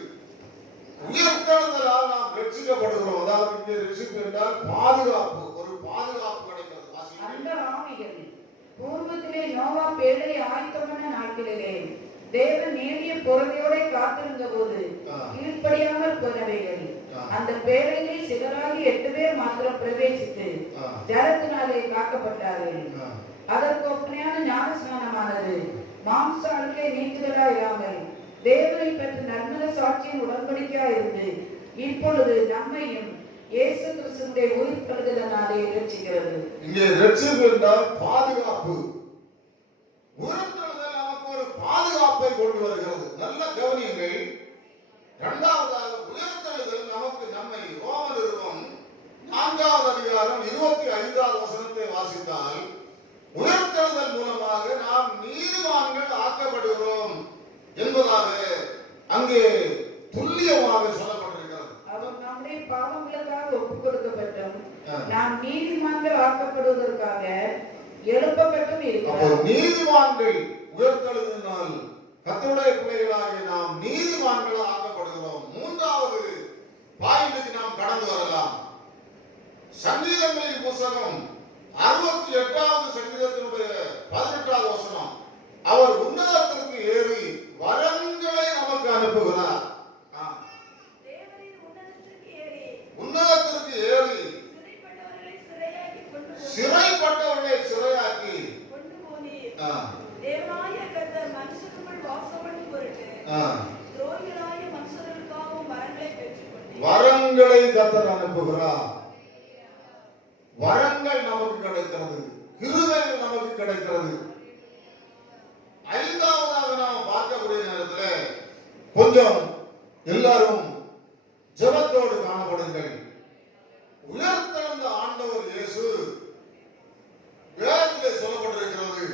உயர்த்தெழுதலால் நாம் ரட்சிக்கப்படுகிறோம். அதாவது இங்கே ரட்சிப்பு என்றால் பாதுகாப்பு, ஒரு பாதுகாப்பு கிடைக்கிறது. அந்த ஆவிகள் பூர்வத்திலே நோவா பேழை ஆயத்தம் பண்ண நாட்களிலே தேவன் நீடிய பொறுமையோட காத்திருந்த போது கீழ்ப்படியாமல் போனவைகள் அந்த பேழையில் சிலராகி 8 பேர் மாத்திரம் பிரவேசித்து ஜலத்தினாலே காக்கப்பட்டார்கள். அதற்கு ஒப்பனையான ஞானஸ்நானமானது மாம்சாளுக்கே நீக்குதலா இராமல் தேவனை பற்றி நன்மன சாட்சியின் உடன்படிக்கையா இருந்து இப்பொழுது நம்மையும் இயேசு கிறிஸ்துவினுடைய உயிர்த்தெழுதலினாலே ரட்சிக்கிறது. இங்கே ரட்சிப்பு என்றால் பாதுகாப்பு. உயிர்த்தெழுதல் நமக்கு ஒரு பாதுகாப்பை கொண்டு வருகிறது. நல்ல கவனியுங்கள். இரண்டாவதாக உயிர்த்தெழுதல் நமக்கு நம்மை ரோம நிருபம் 4ஆம் அதிகாரம் 25ஆவது வசனத்தை வாசித்தால் உயிர்த்தெழுதல் மூலமாக நாம் நீதிமான்கள் ஆக்கப்படுகிறோம் என்பதாக அங்கே துல்லியமாக சொல்லப்பட்டிருக்கிறது. அவர் நம்முடைய பாவங்களுக்காக ஒப்புக் கொடுக்கப்பட்டோம், நாம் நீதிமான்கள் ஆக்கப்படுவதற்காக எழுப்பப்பட்டும் இருக்கிறோம். நீதிமான்கள் உயர்த்தெழுதலினால் கர்த்தருடைய பிள்ளைகளாகிய நாம் நீதிமான்கள் ஆக்கப்படுகிறோம். 3வது பாயிண்ட்டுக்கு நாம் கடந்து வரலாம். சங்கீதங்களின் புத்தகம் 68வது சங்கீதத்தினுடைய 18வது வசனம், அவர் உன்னதத்திற்கு ஏறி வரங்களை நமக்கு அனுப்புகிறார். உன்னதத்திற்கு ஏறி சிறைப்பட்டவர்களை சிறையாக்கி வரங்களை கர்த்தர் அனுப்புகிறார். வரங்கள் நமக்கு கிடைக்கிறது, கிருபைகள் நமக்கு கிடைக்கிறது. 5ஆவதாக நாம் பார்க்கக்கூடிய நேரத்தில் கொஞ்சம் எல்லாரும் ஜெபத்தோடு காணப்படுங்கள். உயர்த்தெழுந்த ஆண்டவர் இயேசு வேதத்திலே சொல்லப்பட்டிருக்கிறது,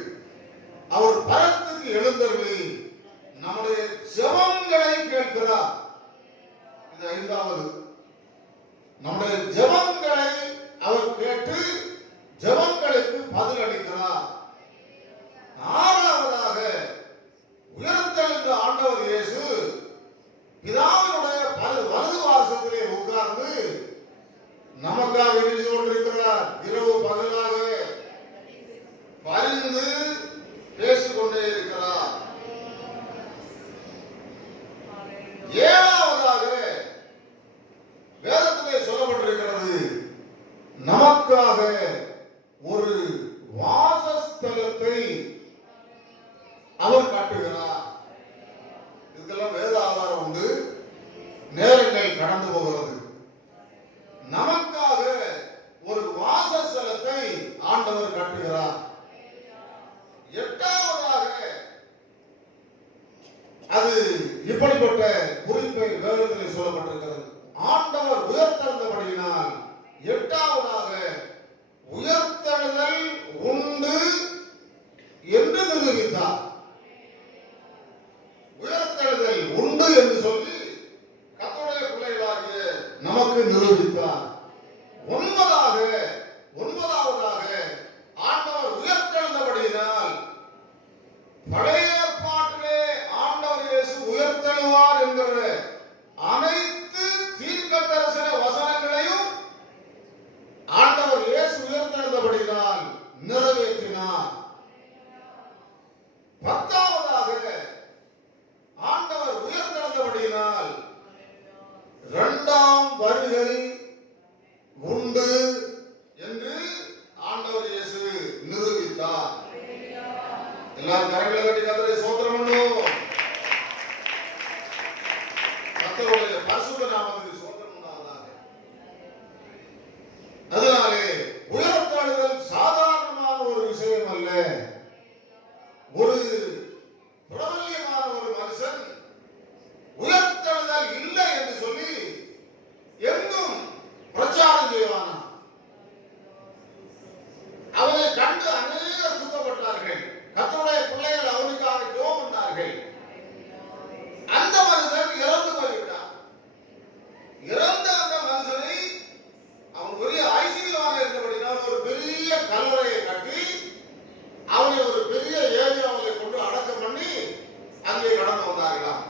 அவர் பரத்துக்கு எழுந்தருளி நம்முடைய ஜெபங்களை கேட்கிறார். இது 5வது. நம்முடைய ஜெபங்களை அவர் கேட்டு ஜெபங்களுக்கு பதிலளிக்கிறார். 6ஆவதாக உயர்த்தெழுந்த ஆண்டவர் இயேசு பிதாவினுடைய வலது வாசத்திலே உட்கார்ந்து நமக்காக எழுதி கொண்டிருக்கிறார். இரவு பகலாக பரிந்து பேசிக்கொண்டே இருக்கிறார். 7ஆவதாக உயர்த்தெழுந்தபடியினால் எட்டாவதாக உயர்த்தெழுதல் உண்டு என்று நிரூபித்தார். உயர்த்தெழுதல் உண்டு என்று சொல்லி கர்த்தருடைய பிள்ளைகளாகிய நமக்கு நிரூபித்தார். ஒன்பதாவதாக ஆண்டவர் உயர்த்தெழுந்தபடியினால் பழைய ஏற்பாட்டிலே ஆண்டவர் இயேசு உயர்த்தெழுவார் என்கிற அனைத்து தீர்க்கதரிசன வசனங்களையும் ஆண்டவர் இயேசு உயர்த்தெழுந்தபடியினால் நிறைவேற்றினார். பத்தாவதாக ஆண்டவர் உயர்த்தெழுந்தபடியினால் இரண்டாம் வருகை உண்டு என்று ஆண்டவர் இயேசு நிரூபித்தார். எல்லாரும் கரங்களை தட்டி கர்த்தரை ஸ்தோத்திரம் பண்ணுவோம். கர்த்தருடைய பரிசுத்த நாமத்துக்கு ஸ்தோத்திரம் உண்டாவதாக. அதனாலே உயர்த்தெழுதல் சாதாரணமான ஒரு விஷயம் அல்ல. ஒரு பிரபல்யமான ஒரு மனுஷன் உயர்த்தெழுதல் இல்லை என்று சொல்லி எங்கும் பிரச்சாரம் செய்வானா. அவனை கண்டு அநேகர் துக்கப்பட்டார்கள். கர்த்தருடைய பிள்ளைகள் அவனுக்காக ஜெபம் பண்ணார்கள். அந்த மனுஷன் இறந்து போய்விட்டான். இறந்த அந்த மனுஷனை அவன் பெரிய ஐஸ்வர்யவானாக இருந்தபடினால் ஒரு பெரிய கல்லறையை கட்டி அவனை ஒரு பெரிய ஏரியாவை கொண்டு அடக்கம் பண்ணி அங்கே கடந்து வந்தார்களாம்.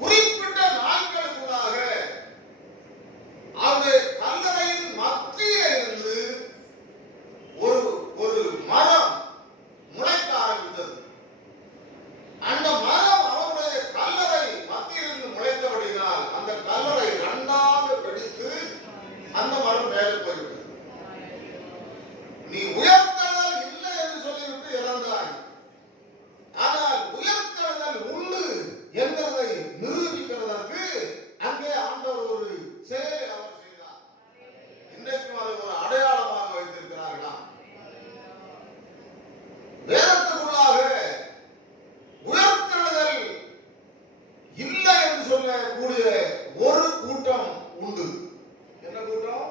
குறிப்பிட்ட நாட்களுக்குள்ளாக அவருடைய கல்லறையின் மத்தியிலே இருந்து ஒரு மரம் முளைக்க ஆரம்பித்தது. அந்த மரம் அவருடைய கல்லறை மத்தியிலிருந்து முளைத்தபடினால் அந்த கல்லறை இரண்டாக வெடித்து அந்த மரம் மேலே போய்விட்டது. நீ உயர்த்தெழுதல் இல்லை என்று சொல்லிவிட்டு இறந்தாய். ஆனால் உயர்த்தெழுதல் உண்டு என்பதை நிரூபிக்கிறதற்கு அங்கே ஆண்டவர் ஒரு செயலை அவர் செய்தார். இன்றைக்கும் அதை ஒரு அடையாளமாக வைத்திருக்கிறார்களா? வேதத்துக்குள்ளாக உயர்த்தெழுதல் இல்லை என்று சொல்லக்கூடிய ஒரு கூட்டம் உண்டு. என்ன கூட்டம்?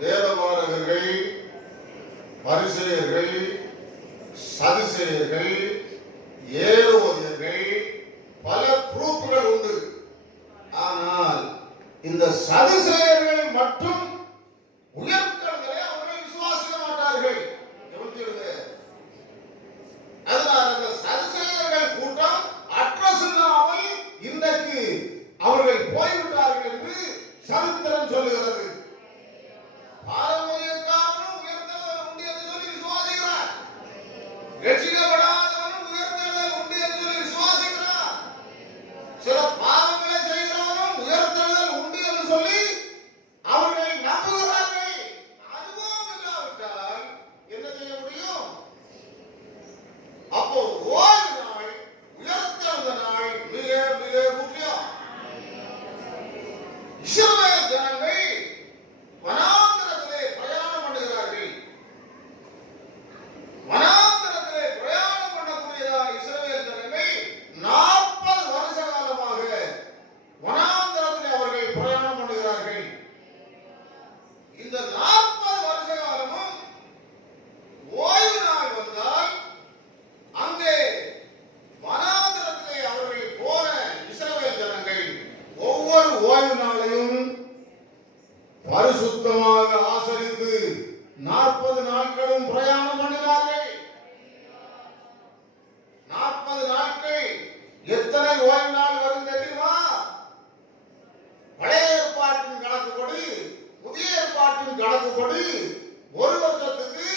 வேதபாரகர்கள், பரிசேயர்கள், சதுசேயர்கள், ஏரோதியர்கள், பல குரூப்புகள் உண்டு. ஆனால் இந்த சதுசேயர்கள் மட்டும் உயர்த்தெழுதலை அவர்கள் விசுவாசிக்க மாட்டார்கள். அதனால் அந்த சதுசேயர்கள் கூட்டம் அட்ரஸ் இல்லாமல் இன்றைக்கு அவர்கள் போய்விட்டார்கள் என்று சரித்திரம் சொல்லுகிறது. பாரம்பரியக்காரனும் உயர்த்தெழுதல் உண்டு என்று சொல்லி விசுவாசிக்கிறார். ரட்சிக்கப்படாதவனும் உயர்த்தெழுதல் உண்டு என்று சொல்லி விசுவாசிக்கிறார். சில பாவங்களை செய்கிறவனும் உயர்த்தெழுதல் உண்டு என்று சொல்லி அவர்கள் நம்புகிறார்கள். அனுபவம் இல்லாவிட்டால் என்ன செய்ய முடியும்? அப்போ ஓய்வு நாள், உயர்த்தெழுந்த நாள் மிக மிக முக்கியம். இஸ்ரவேல் ஜனங்கள் வனாந்தரத்திலே பிரயாணம் பண்ணுகிறார்கள். வனாந்தரத்திலே பிரயாணம் பண்ணக்கூடியதான இஸ்ரவேல் ஜனங்கள் 40 வருஷ காலமாக வனாந்தரத்திலே அவர்கள் பிரயாணம் பண்ணுகிறார்கள். இந்த 40 வருஷ காலமும் ஓய்வு நாள் வந்தால் அங்கே வனாந்தரத்திலே அவர்கள் போன இஸ்ரவேல் ஜனங்கள் ஒவ்வொரு ஓய்வு நாளையும் பரிசுத்தமாக ஆசரித்து 40 நாட்களும் பிரயாணம் பண்ணினார்கள். 40 நாட்கள் எத்தனை ஓய்வு நாள் வரும் தெரியுமா? பழைய ஏற்பாட்டின் கணக்குப்படி, புதிய ஏற்பாட்டின் கணக்குப்படி ஒரு வருஷத்துக்கு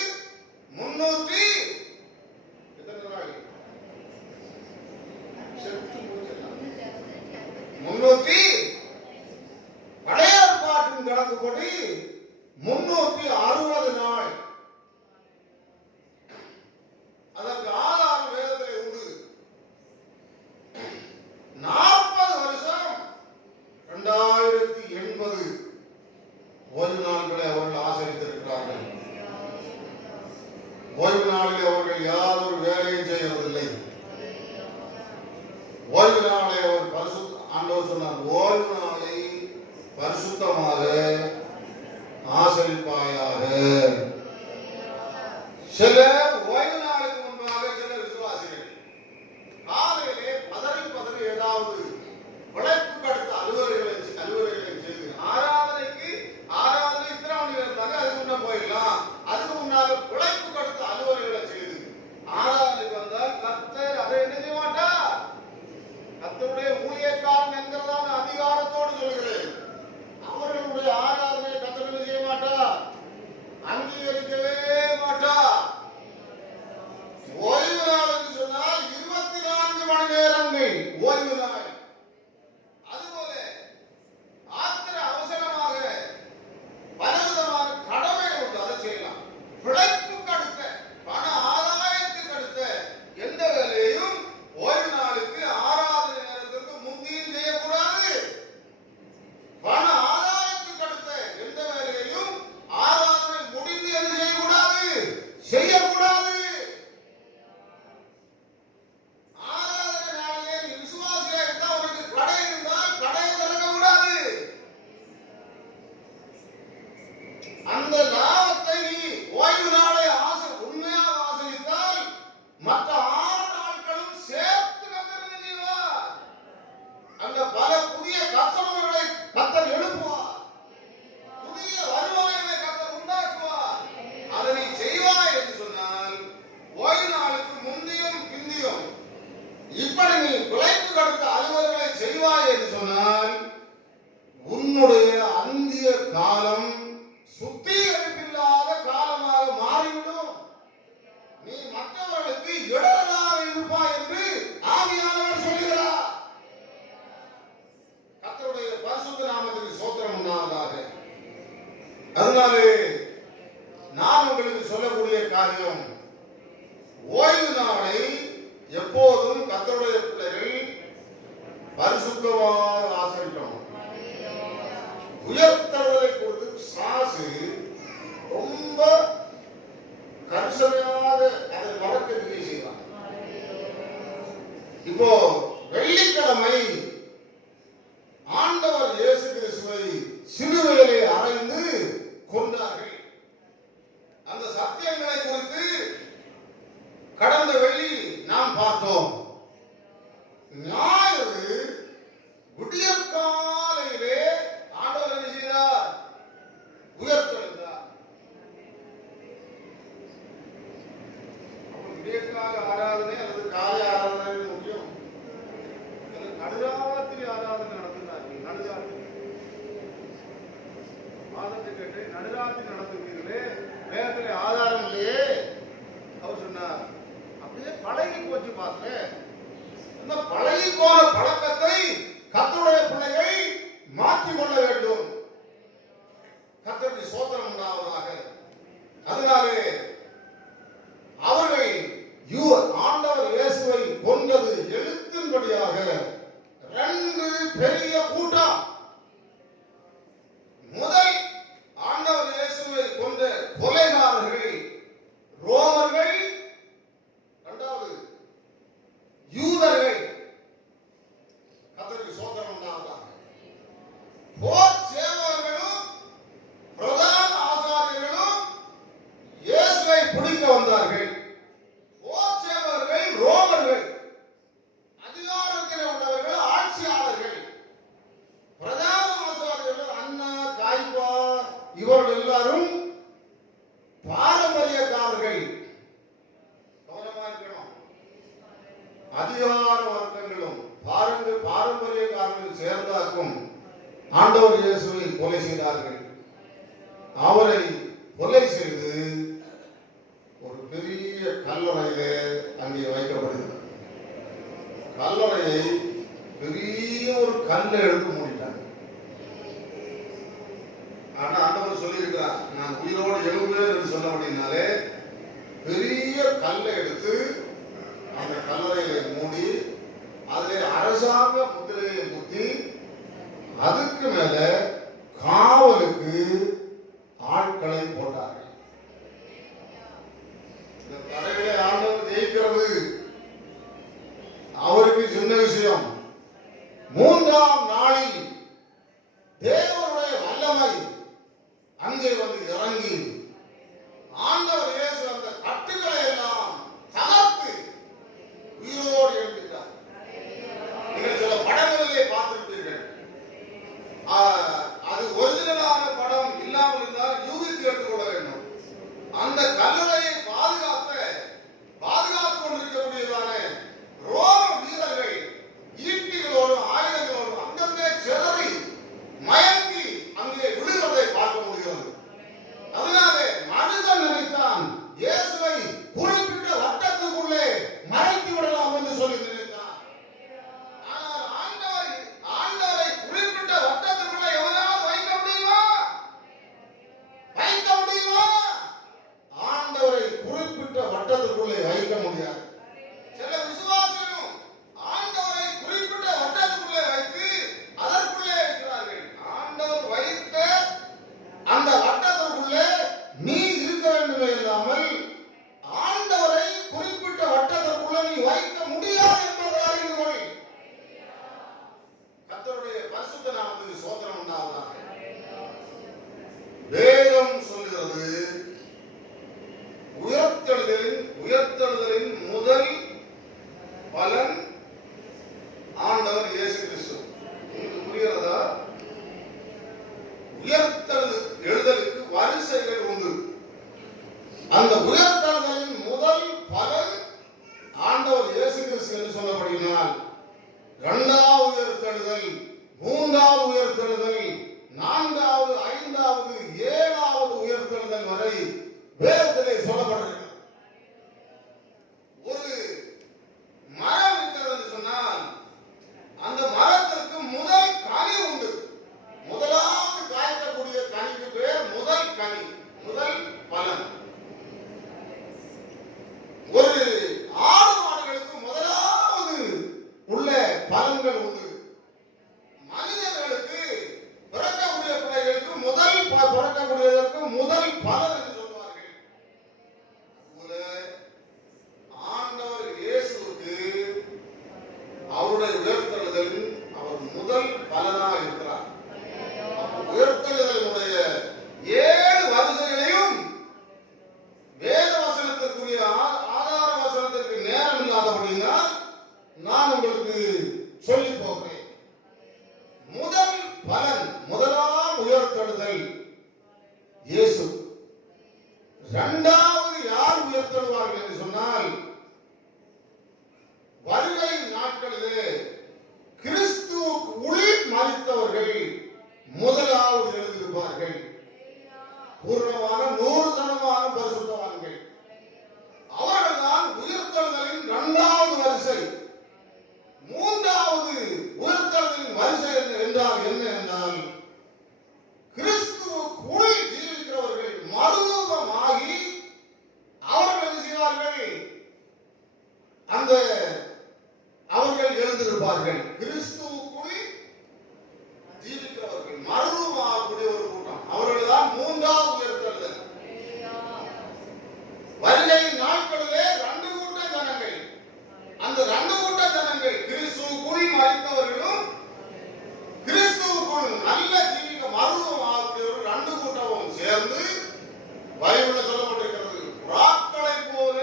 300 எத்தனை நாள்? 300 பழைய ஏற்பாட்டின் கணக்குப்படி 360 நாள். அதற்கு ஆதாரம் வேதத்திலே உண்டு. 40 வருஷம் 2080 ஓய்வு நாட்களை அவர்கள் ஆசரித்திருக்கிறார்கள். ஓய்வு நாளில் அவர்கள் யாதொரு வேலையும் செய்வதில்லை. ஓய்வு நாளை அவர் ஆண்டவர் ஆண்டவர் சொன்னார், ஓய்வு நாளை பரிசுத்தமாக ஆசரிப்பாயாக. சில ஓய்வு நாளுக்கு முன்பாக சில விசுவாசிகள் காலையிலே பதறி ஏதாவது உழைப்புக்கு அடுத்த அலுவலர்களை செய்து ஆராதனை இத்தனை மணி இருந்தாங்க, அதுக்கு முன்ன போயிடலாம், அதுக்கு முன்னாக உழைப்புக்கு அடுத்த அலுவலர்களை செய்து ஆராதனைக்கு வந்தால் கர்த்தர் அதை என்ன செய்ய மாட்டார். கர்த்தருடைய ஊழியக்காரன் என்கிறதான அதிகாரத்தோடு சொல்கிறேன், அவர்களுடைய ஆராதனை கர்த்தர் என்ன செய்ய மாட்டார், அங்கீகரிக்கவே மாட்டார். ஓய்வு நாள் என்று சொன்னால் 24 மணி நேரங்கள் ஓய்வு நாள். அதுபோல ஆத்திர அவசரமாக பலவிதமான கடமைகள் உண்டு, அதை செய்யலாம். பிழைப்புக்கு அடுத்த பண ஆதாயத்துக்கு அடுத்த எந்த வேலையையும் ஓய்வு நாளுக்கு ஆராதனை நேரத்திற்கு முந்தியும் செய்யக்கூடாது. பண ஆதாயத்துக்கு அடுத்த எந்த வேலையையும் ஆராதனை முடிந்து என்ன செய்யக்கூடாது, செய்யக்கூடாது. ஆராதனை நாளிலே நீ விசுவாசியாக இருந்தால் உனக்கு கடை இருந்தால் கடையை திறக்கக்கூடாது. அந்த லாபத்தை நீ ஓய்வு நாளை உண்மையாக ஆசரித்தால் மற்ற 6 நாட்களும் சேர்த்து கர்த்தர் செய்வார். அங்க பல புதிய கஸ்டமர்களை கர்த்தர் எழுப்புவார், புதிய வருவாயை கர்த்தர் உண்டாக்குவார். அதை நீ செய்வாய் என்று சொன்னால் ஓய்வு நாளுக்கு முந்தியும் பிந்தியும் இப்படி நீ உழைப்பு கொடுத்த அலுவலர்களை செய்வாய் என்று சொன்னால் உன்னுடைய அந்திய காலம் சுத்திகரிப்பில்லாத காலமாக மாறிவிடும். நீ மற்றவர்களுக்கு இடரலாக இருப்பாய் என்று ஆவியானவர் சொல்லுகிறார். கர்த்தருடைய பரிசுத்த நாமத்துக்கு ஸ்தோத்திரம் உண்டாவதாக. அதனாலே நான் உங்களுக்கு சொல்லக்கூடிய காரியம், ஓய்வு நாளை எப்போதும் கர்த்தருடைய பிள்ளைகள் பரிசுத்தமாக ஆசரிக்கணும். உயர்த்தவரை கொடுத்து சாசு ரொம்ப கரிசனையாக அதை மறக்க செய்வார். இப்போ வெள்ளிக்கிழமை ஆண்டவர் இயேசு கிறிஸ்துவை சிலுவையிலே அறைந்து கொண்டார்கள். அந்த சத்தியங்களை குறித்து கடந்த வெள்ளி நாம் பார்த்தோம். ஞாயிறு விடியற்காலையிலே ஆண்டவர் என்ன செய்தார், உயர்த்தெழுந்தார். விடியற்கால ஆராதனை அல்லது காலை ஆராதனை முக்கியம். நடுராத்திரி ஆராதனை நடத்தினார்கள். நடுராத்திரி மாதத்தை கேட்டு நடுராத்திரி நடத்துவீர்களே, வேதத்திலே ஆதாரம் இல்லையே. அவர் சொன்னார், அப்படியே பழகி போச்சு பாருங்க. இந்த பழகி போன பழக்கத்தை கர்த்தருடைய பிள்ளைகள் மாற்றிக் கொள்ள வேண்டும். கர்த்தருக்கு ஸ்தோத்திரம் உண்டாவதாக. அதனாலே அவர்கள் ஆண்டவர் இயேசுவை கொண்டது எழுத்தின்படியாக 2 பெரிய கூட்டம். முதல் ஆண்டவர் இயேசுவை கொண்ட கொலைகாரர்கள் ரோமர்கள், இரண்டாவது யூதர்கள். கர்த்தருக்கு ஸ்தோத்திரம் உண்டாவதாக. போர் சேவகர்களும் பிரதான ஆசாரியர்களும் இயேசுவை பிடிக்க வந்தார்கள். போர் சேவகர்கள் ரோமர்கள், அதிகாரத்தில் உள்ளவர்கள் ஆட்சியாளர்கள். பிரதான ஆசாரியர்கள் அண்ணா காய்பா இவர்கள் எல்லாரும் பாரம்பரியக்காரர்கள். கவனமா இருக்கணும். அதிகார வர்க்கங்களும் பாரம்பரியக்காரர்கள் சேர்ந்தாக்கும் ஆண்டவர் இயேசுவை கொலை செய்தார்கள். அவரை கொலை செய்து ஒரு பெரிய கல்லறையிலே அங்கே வைக்கப்படுகிறது. கல்லறையை பெரிய ஒரு கல்லை எடுத்து மூடிட்டாங்க. ஆனா ஆண்டவர் சொல்லியிருக்கிறார், நான் உயிரோடு எழும்புவேன் என்று சொல்ல அப்படின்னாலே பெரிய கல்லை எடுத்து அந்த கல்லறையை மூடி அதிலே அரசாங்க முத்திரையை முத்தி அதுக்கு மேல காவலுக்கு ஆட்களை போட்டார்கள். இந்த தடைகளை ஆண்டவர் ஜெயிக்கிறது அவருக்கு சின்ன விஷயம். 3ஆம் நாள் நாளில் தேவனுடைய வல்லமை அங்கே வந்து இறங்கி ஆண்டவர் இயேசு அந்த கட்டுகளை எல்லாம் தகர்த்து உயிரோடு எழுப்பிட்டார். நீங்கள் சில படங்களிலே பார்த்திருப்பீர்கள். அது ஒரிஜினலான படம் இல்லாமல் இருந்தால் யூகித்து எடுத்துக்கொள்ள வேண்டும். அந்த கல்லறையை பாதுகாத்துக் கொண்டிருக்கக்கூடியதான ரோம வீரர்கள் ஈட்டிகளோடும் ஆயுதங்களோடும் அங்கங்கே சிதறி மயங்கி அங்கே விழுவதை பார்க்க முடிகிறது. அதனாலே மனிதன் நினைத்தான் இயேசுவை குறிப்பிட்ட வட்டத்துக்குள்ளே மறைத்து விடலாம் என்று சொல்லி நினைத்தான். ஆனால் ஆண்டவரை குறிப்பிட்ட வட்டத்துக்குள்ளே எவனாவது வைக்க முடியுமா? ஆண்டவரை குறிப்பிட்ட வட்டத்துக்குள்ளே வைக்க முடியாது. சில விசுவாசிகளும் ஆண்டவரை குறிப்பிட்ட வட்டத்துக்குள்ளே வைத்து அதற்குள்ளே இருக்கிறார்கள். ஆண்டவர் வைத்த அந்த வட்டத்திற்குள்ளே நீ இருக்க வேண்டுமே இல்லாமல் ஆண்டவரை குறிப்பிட்ட வட்டத்திற்குள்ளே நீ வைக்க முடியாது என்பதை அறிந்து கொள். கர்த்தருடைய பரிசுத்த நாமத்துக்கு ஸ்தோத்திரம் உண்டாவதாக. வேதம் சொல்கிறது உயர்த்தெழுதலின் முதல் பலன் ஆண்டவர் இயேசு கிறிஸ்து. உங்களுக்கு புரிகிறதா? உயர்த்தெழுதலுக்கு வரிசைகள் உண்டு. அந்த உயர்த்தெழுதலின் முதல் பலன் ஆண்டவர் இயேசு கிறிஸ்து என்று சொல்லப்படுகிறார். இரண்டாவது உயர்த்தெழுதல், மூன்றாவது உயர்த்தெழுதல், நான்காவது, ஐந்தாவது, ஏழாவது உயர்த்தெழுதல் வரை வேதத்திலே சொல்லப்பட்டிருக்கிறது. ஒரு மரம் இருக்கிறது என்று சொன்னால் அந்த மரத்திற்கு முதல் கனி உண்டு. முதலாவது காய்க்கக்கூடிய கனிக்கு பேர் முதல் கனி, முதல் பலன். ஒரு ஆடு மாடுகளுக்கு முதலாவது உள்ள பலன்கள் உண்டு. மனிதர்களுக்கு பிறக்கக்கூடிய பிள்ளைகளுக்கு பிறக்கக்கூடியதற்கு முதல் பலன் என்று சொல்வார்கள். ஆண்டவர் இயேசுவுக்கு அவருடைய உயர்த்தெழுதல் அவர் முதல் பலனாக இருக்கிறார். உயர்த்தெழுதலுடைய 7 வரிசைகளையும் வேத வசனத்திற்குரிய ஆதார வசனத்திற்கு நேரம் இல்லாதபடினால் நான் உங்களுக்கு சொல்லி போகிறேன். முதல் பலன், முதலாம் உயர்த்தெழுதல் இயேசு. இரண்டாவது யார் உயர்த்தெழுவார்கள் என்று சொன்னால் வருகை நாட்களிலே கிறிஸ்துவுக்கு உள் மரித்தவர்கள் முதலாவது எழுந்திருப்பார்கள். பூர்ணமான 100% பரிசுத்தவான்கள். அவர்கள்தான் உயர்த்தெழுதலின் இரண்டாவது வரிசை. மூன்றாவது உயர்த்தெழுதலின் வரிசை என்றால் என்ன என்றால் கிறிஸ்துவுக்குள் ஜீவிக்கிறவர்கள் மறுரூபமாகி அவர்கள் என்ன செய்வார்கள்? அவர்கள் எழுந்திருப்பார்கள். கிறிஸ்துவுக்குள் ஜீவிக்கிறவர்கள் மறுரூபமாகக்கூடிய ஒரு கூட்டம், அவர்கள் தான் மூன்றாவது உயர்த்தெழுதல். வருகை நாட்களிலே 2 கூட்ட ஜனங்கள், அந்த 2 கூட்ட ஜனங்கள் கிறிஸ்துவுக்குள் மரித்தவர்களும் கிறிஸ்துவுக்குள் நல்ல ஜீவிக்க மறுரூபமாகக்கூடியவர்கள் 2 கூட்டமும் சேர்ந்து பைபிளில் சொல்லப்பட்டிருக்கிறது. புறாக்களை போல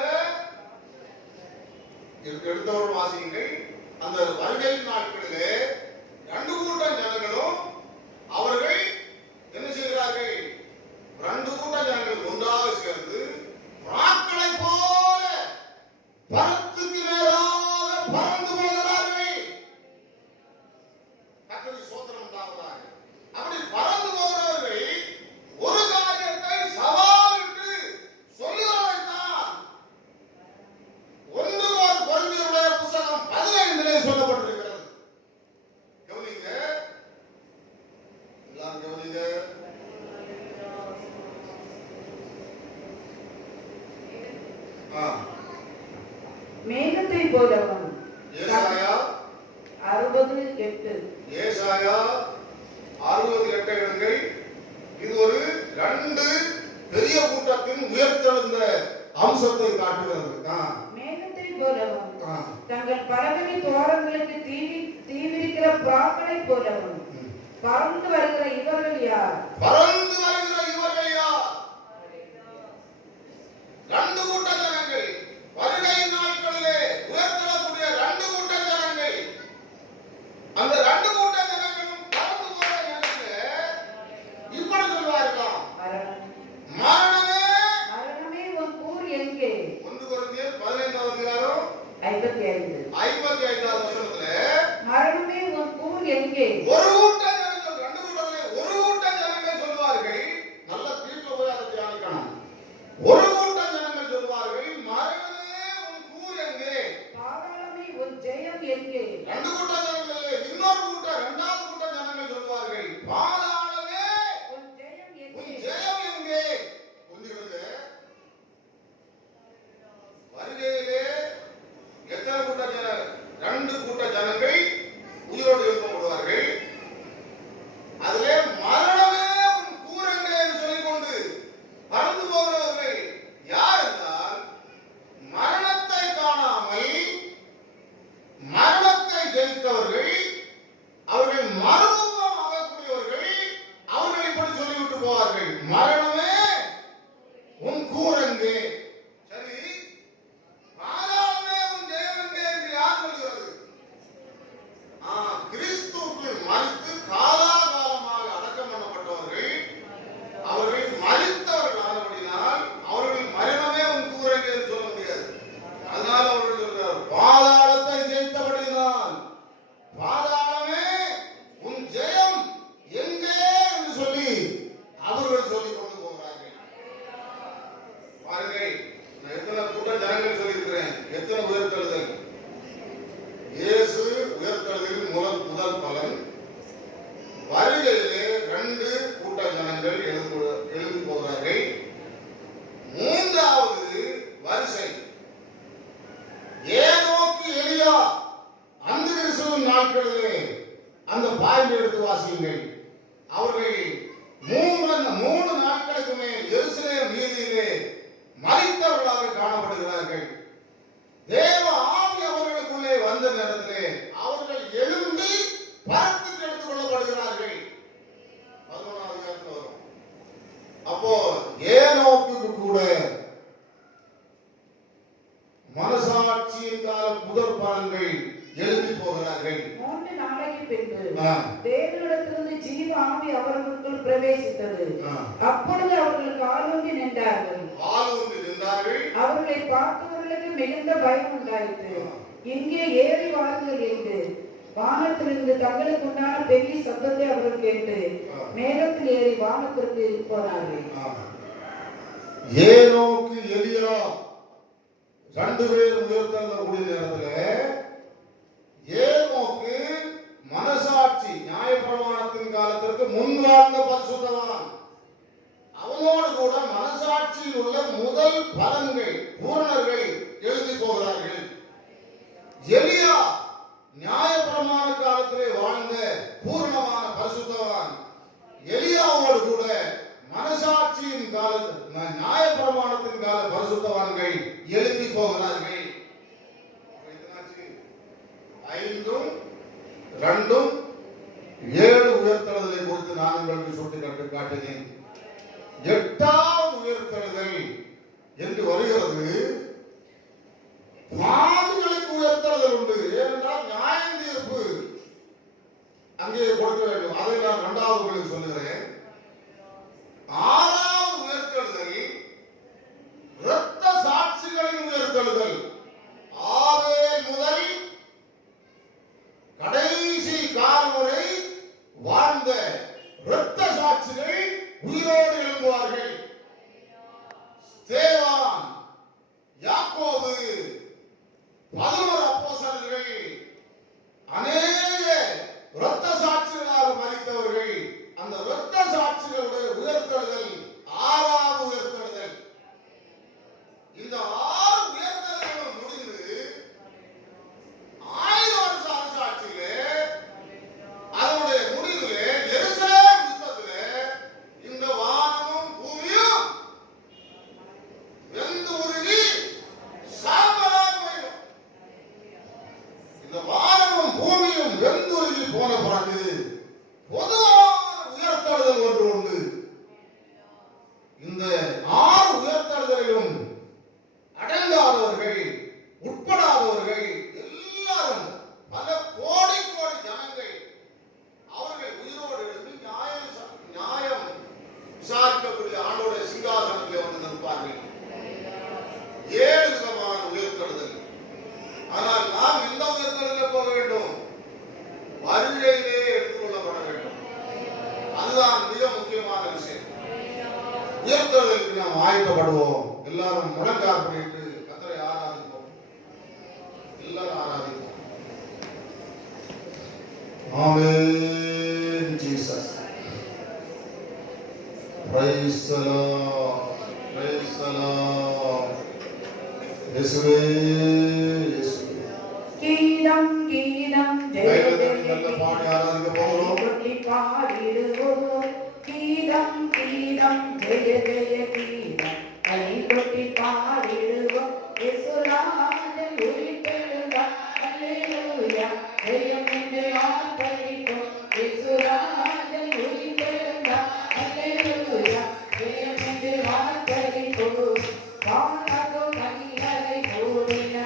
எடுத்தவர்கள் வாசியுங்கள். அந்த வருகை நாட்களிலே 2 கூட்ட ஜனங்களும் அவர்கள் என்ன செய்கிறார்கள்? 2 கூட்ட ஜனங்கள் ஒன்றாக சேர்ந்து புறாக்களை போல பரத்துக்கு நேராக பறந்து போகிறார்கள். கர்த்தருக்கு ஸ்தோத்திரம் உண்டாவதாக. அப்படி பறந்து போகிறவர்கள் ஒரு காரியத்தை சவாலிட்டு சொல்லுகிறார்கள். 1 கொரிந்தியருடைய புத்தகம் 15 சொல்லப்பட்டிருக்கிறது. கவனிங்க, எல்லாரும் கவனிங்க. மேகத்தை போலவும். ஏசாயா 68. ஏசாயா 68 எடுங்கள். இது ஒரு 2 பெரிய கூட்டத்தின் உயர்த்தெழுந்த அம்சத்தை காட்டுகிறது. மேகத்தை போலவும் தங்கள் பலகணி தோரங்களுக்கு தீவிரிக்கிற வாக்களை போலவும் பறந்து வருகிற இவர்கள் யார்? பறந்து வருகிற இவர்கள் யார்? ரெண்டு கூட்ட ஜனங்கள், வருகை நாட்களிலே உயர்த்தக்கூடிய ரெண்டு கூட்ட ஜனங்கள். அந்த ரெண்டு கூட்ட ஜனங்களும் பறந்து போற நேரத்தில் இப்படி சொல்வார்களாம், மரணமே மரணமே உன் கூர் எங்கே? 1 கொரிந்தியர் 15வது அதிகாரம் 55வது வசனத்துல மரணமே உன் கூர் எங்கே? ஒரு கூட்ட ஜனங்கள், ரெண்டு கூட்டத்திலே ஒரு கூட்ட ஜனங்கள் சொல்வார்கள், நல்ல தீர்ப்பு போய் அதை தியானிக்கணும். ஒரு கூட்ட ஜனங்கள் சொல்வார்கள், மரணமே உன் கூர் எங்கே? பாதாளமே உன் ஜெயம் எங்கே? ரெண்டு கூட்ட ஜனங்கள். இன்னொரு கூட்ட, இரண்டாவது கூட்ட ஜனங்கள் சொல்வார்கள், பாதாளமே உன் ஜெயம் உன் எங்கே? ஜெயம் எங்கே? புரிஞ்சுக்கிறது? வருகையிலே எத்தனை கூட்ட ஜனங்கள்? ரெண்டு கூட்ட ஜனங்கள் உயிரோடு எழுப்பப்படுவார்கள். அதிலே மரணமே உன் கூர் எங்கே என்று சொல்லிக்கொண்டு பறந்து போகிறவர்கள் யார் என்றால், மரணத்தை காணாமல் மரணத்தை ஜெயித்தவர்கள், அவர்கள் மறுரூபம் ஆகக்கூடியவர்கள். அவர்கள் இப்படி சொல்லிவிட்டு போவார்கள், மரணமே உன் கூர் எங்கே? சரி, பாதாளமே உன் ஜெயம் எங்கே என்று யார் சொல்கிறது? கிறிஸ்துவுக்குள் மரித்து காலாகாலமாக அடக்கம் பண்ணப்பட்டவர்கள், அவர்கள் மரித்தவர்கள் ஆனபடினால் அவர்கள் மரணமே உன் கூர் எங்கே என்று சொல்ல முடியாது. அதனால அவர்கள் சொல்கிறார், பாதாளத்தை ஜெயித்தபடினால் பாதாளமே உன் ஜெயம் எங்கே என்று சொல்லி அவர்கள் சொல்லிக் கொண்டு போகிறார்கள். பாருங்கள், நான் எத்தனை கூட்டம் ஜனங்கள் சொல்லியிருக்கிறேன், எத்தனை உயர்த்தெழுதல். இயேசு உயர்த்தெழுதலின் முதல் பலன். வருகையிலே ரெண்டு கூட்ட ஜனங்கள் எழுந்து போகிறார்கள். மூன்றாவது வரிசை ஏனோக்கு எலியா அந்த கிறிஸ்துவின் நாட்களிலே அந்த பாய்ந்து எடுத்து வாசியுங்கள். அவர்கள் மூன்று நாட்களுக்கு மேல் எருசலேம் வீதியிலே மரித்தவர்களாக காணப்படுகிறார்கள். தேவ ஆவி அவர்களுக்குள்ளே வந்த நேரத்திலே அவர்கள் எழும்பி பரத்துக்கு எடுத்துக் கொள்ளப்படுகிறார்கள். 11வது அதிகாரத்தில் வரும். அப்போ ஏனோக்குக்கு கூட மனசாட்சியின் கால முதல் பலன்கள் எழுதி போகிறார்கள். 3 நாளைக்கு பின்பு தேவனிடத்திலிருந்து ஜீவ ஆவி அவர்களுக்குள் பிரவேசித்தது. அப்பொழுது அவர்கள் காலூன்றி நின்றார்கள். அவர்களை பார்த்தவர்களுக்கு மிகுந்த பயம் உண்டாயிற்று. இங்கே ஏறி வாருங்கள் என்று வானத்திலிருந்து தங்களுக்கு உண்டான பெரிய சத்தத்தை அவர்கள் கேட்டு மேகத்தில் ஏறி வானத்திற்கு போனார்கள். ஏனோக்கு எலியா ரெண்டு பேரும் உயர்த்தக்கூடிய நேரத்தில் ஏனோக்கு மனசாட்சி நியாயப்பிரமாணத்தின் காலத்திற்கு முன் வாழ்ந்த பரிசுத்தவான். அவனோடு கூட மனசாட்சியில் உள்ள முதல் பலன்கள் பூரணர்கள் எழுதி போகிறார்கள். எலியா நியாயப்பிரமாண காலத்திலே வாழ்ந்த பூர்ணமான பரிசுத்தவான். எலியாவோடு கூட மனசாட்சியின் கால நியாயப்பிரமாணத்தின் கால பரிசுத்தவான்கள் எழுதி போகிறார்கள். 5 2 7 உயர்த்தெழுதலை குறித்து நான் உங்களுக்கு சுட்டி காட்டினேன். 8வது உயர்த்தெழுதல் என்று வருகிறது. பாவிகளுக்கு உயர்த்தெழுதல் உண்டு. ஏனென்றால் நியாய தீர்ப்பு அங்கே கொடுக்க வேண்டும். அதை நான் 2வது உங்களுக்கு சொல்லுகிறேன். 6வது உயர்த்தெழுதல் இரத்த சாட்சிகளின் உயர்த்தெழுதல். ஆபேல் முதல் கடைசி காலம் வரை வாழ்ந்த இரத்த சாட்சிகள் உயிரோடு எழும்புவார்கள். ஸ்தேவான், யாக்கோபு, 11 அப்போஸ்தலர்கள் அநேக இரத்த சாட்சிகளாக மரித்தவர்கள். அந்த இரத்த சாட்சிகளுடைய உயர்த்தெழுதல் 6வது உயர்த்தெழுதல். இந்த 6 உயர்த்தெழுதல்களும் முடிந்து 1000 வருஷ அரசாட்சியிலே அதனுடைய முடிவிலே எருசலேம் யுத்தத்திலே இந்த வானமும் பூமியும் அதுதான் மிக முக்கியமான விஷயம். உயர்த்துவதற்கு நாம் ஆயத்தப்படுவோம். எல்லாரும் முழங்கால் பண்ணிட்டு கர்த்தரை ஆராதிப்போம். எல்லாரும் ஆராதிப்போம். ஆமென். Jesus. Praise the Lord. Praise the Lord. இயேசுவே இயேசுவே. கீதம் கீதம் ஜெய நல்ல பாடி ஆராதிக்க போகிறோம். கொட்டி பாடிடுவோம். கீதம் கீதம் ஜெய ஜெய கீதம் கை கொட்டி பாடிடுவோம். இயேசுராஜன் உயிர்த்தெழுந்தார். அல்லேலூயா ஜெயம் என்று ஆர்ப்பரிப்போம். இயேசுராஜன் உயிர்த்தெழுந்தார். அல்லேலூயா ஜெயம் என்று ஆர்ப்பரிப்போம். வானகம் மகிழை பூரின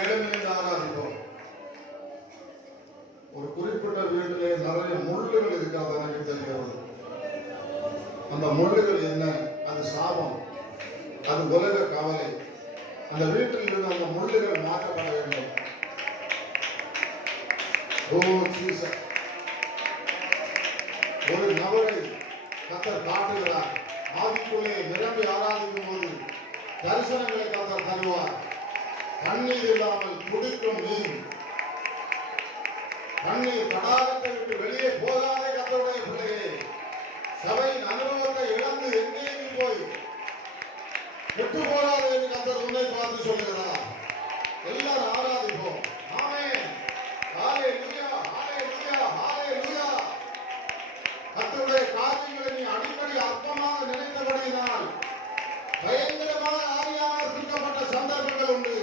எழுந்து ஆராதிப்போம். ஒரு குறிப்பிட்ட வீட்டிலே நிறைய முள்ளுகள் இருக்காது எனக்கு தெரிகிறது. அந்த முள்ளுகள் என்ன? அது சாபம், அது உலக கவலை. அந்த வீட்டில் இருந்து அந்த முள்ளுகள் மாற்றப்பட வேண்டும். ஒரு நபரை கர்த்தர் காட்டுகிறார். ஆவிக்குள்ளே நிரம்பி ஆராதிக்கும் போது தரிசனங்களை கர்த்தர் தருவார். தண்ணீர் இல்லாமல் துடிக்கும் மீன், தண்ணீர் தடாகத்தை விட்டு வெளியே போகாத கர்த்தருடைய பிள்ளையே, சபையின் அனுபவத்தை இழந்து எங்கேயும் போய் கெட்டு போகாது என்று கர்த்தர் உன்னை பார்த்து சொல்லுகிறார். எல்லாரும் ஆராதிப்போம். ஆமென். ஹalleluya, ஹalleluya, ஹalleluya. கர்த்தருடைய காரியங்களை நீ அடிக்கடி அற்பமாக நினைத்தபடியினால் பயங்கரமான ஆவியானவர் தூக்கப்பட்ட சந்தர்ப்பங்கள் உண்டு.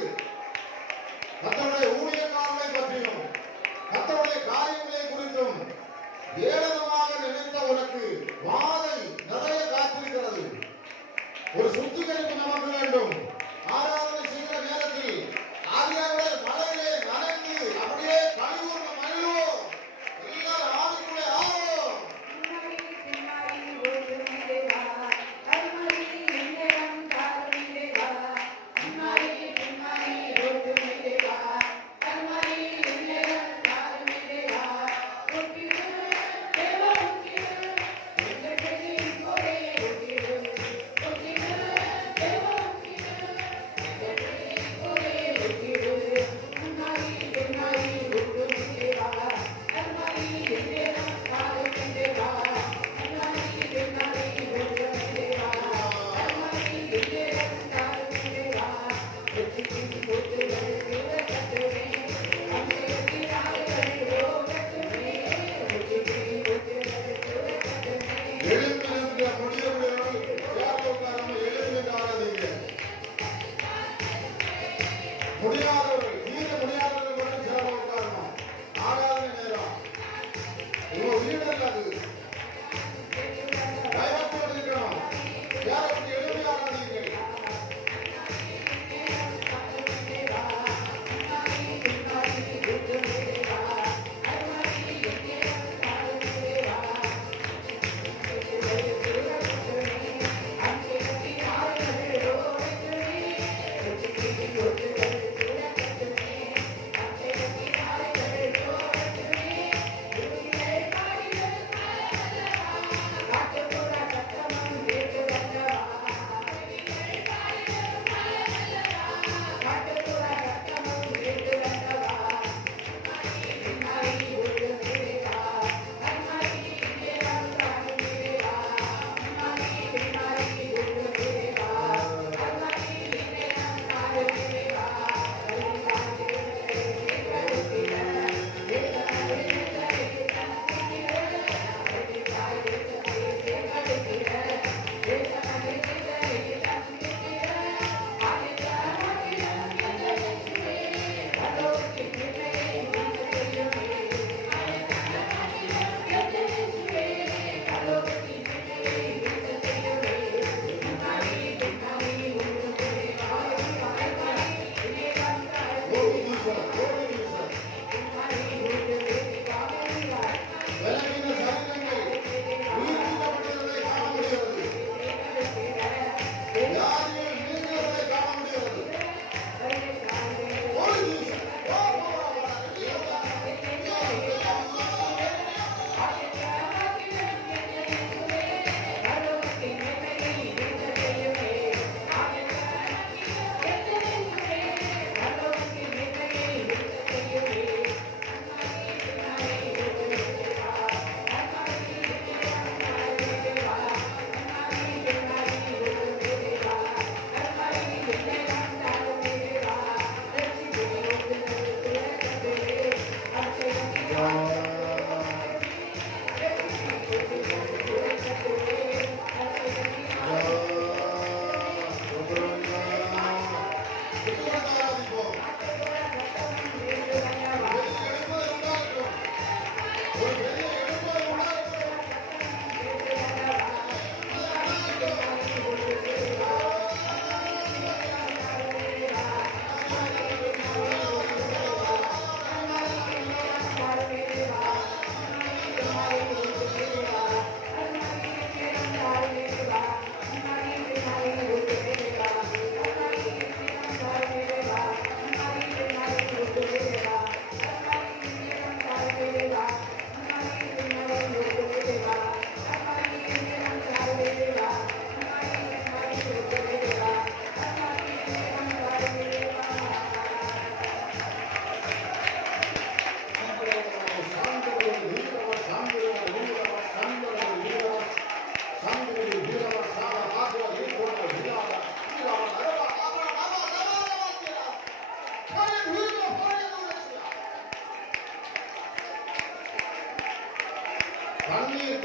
கர்த்தருடைய ஊழியக்காரர்களை பற்றியும் கர்த்தருடைய காரியங்களை குறித்தும் ஏளனமாக நினைத்த உனக்கு வாதை நிறைய காத்திருக்கிறது. ஒரு சுத்திகரிப்பு நமக்கு வேண்டும். ஆராதனை செய்கிற நேரத்தில் ஆவியானவரே மழையிலே நனைந்து அப்படியே கழிவுற மகிழ்வோம். எல்லாரும் ஆவிக்குள்ளே ஆவோம்.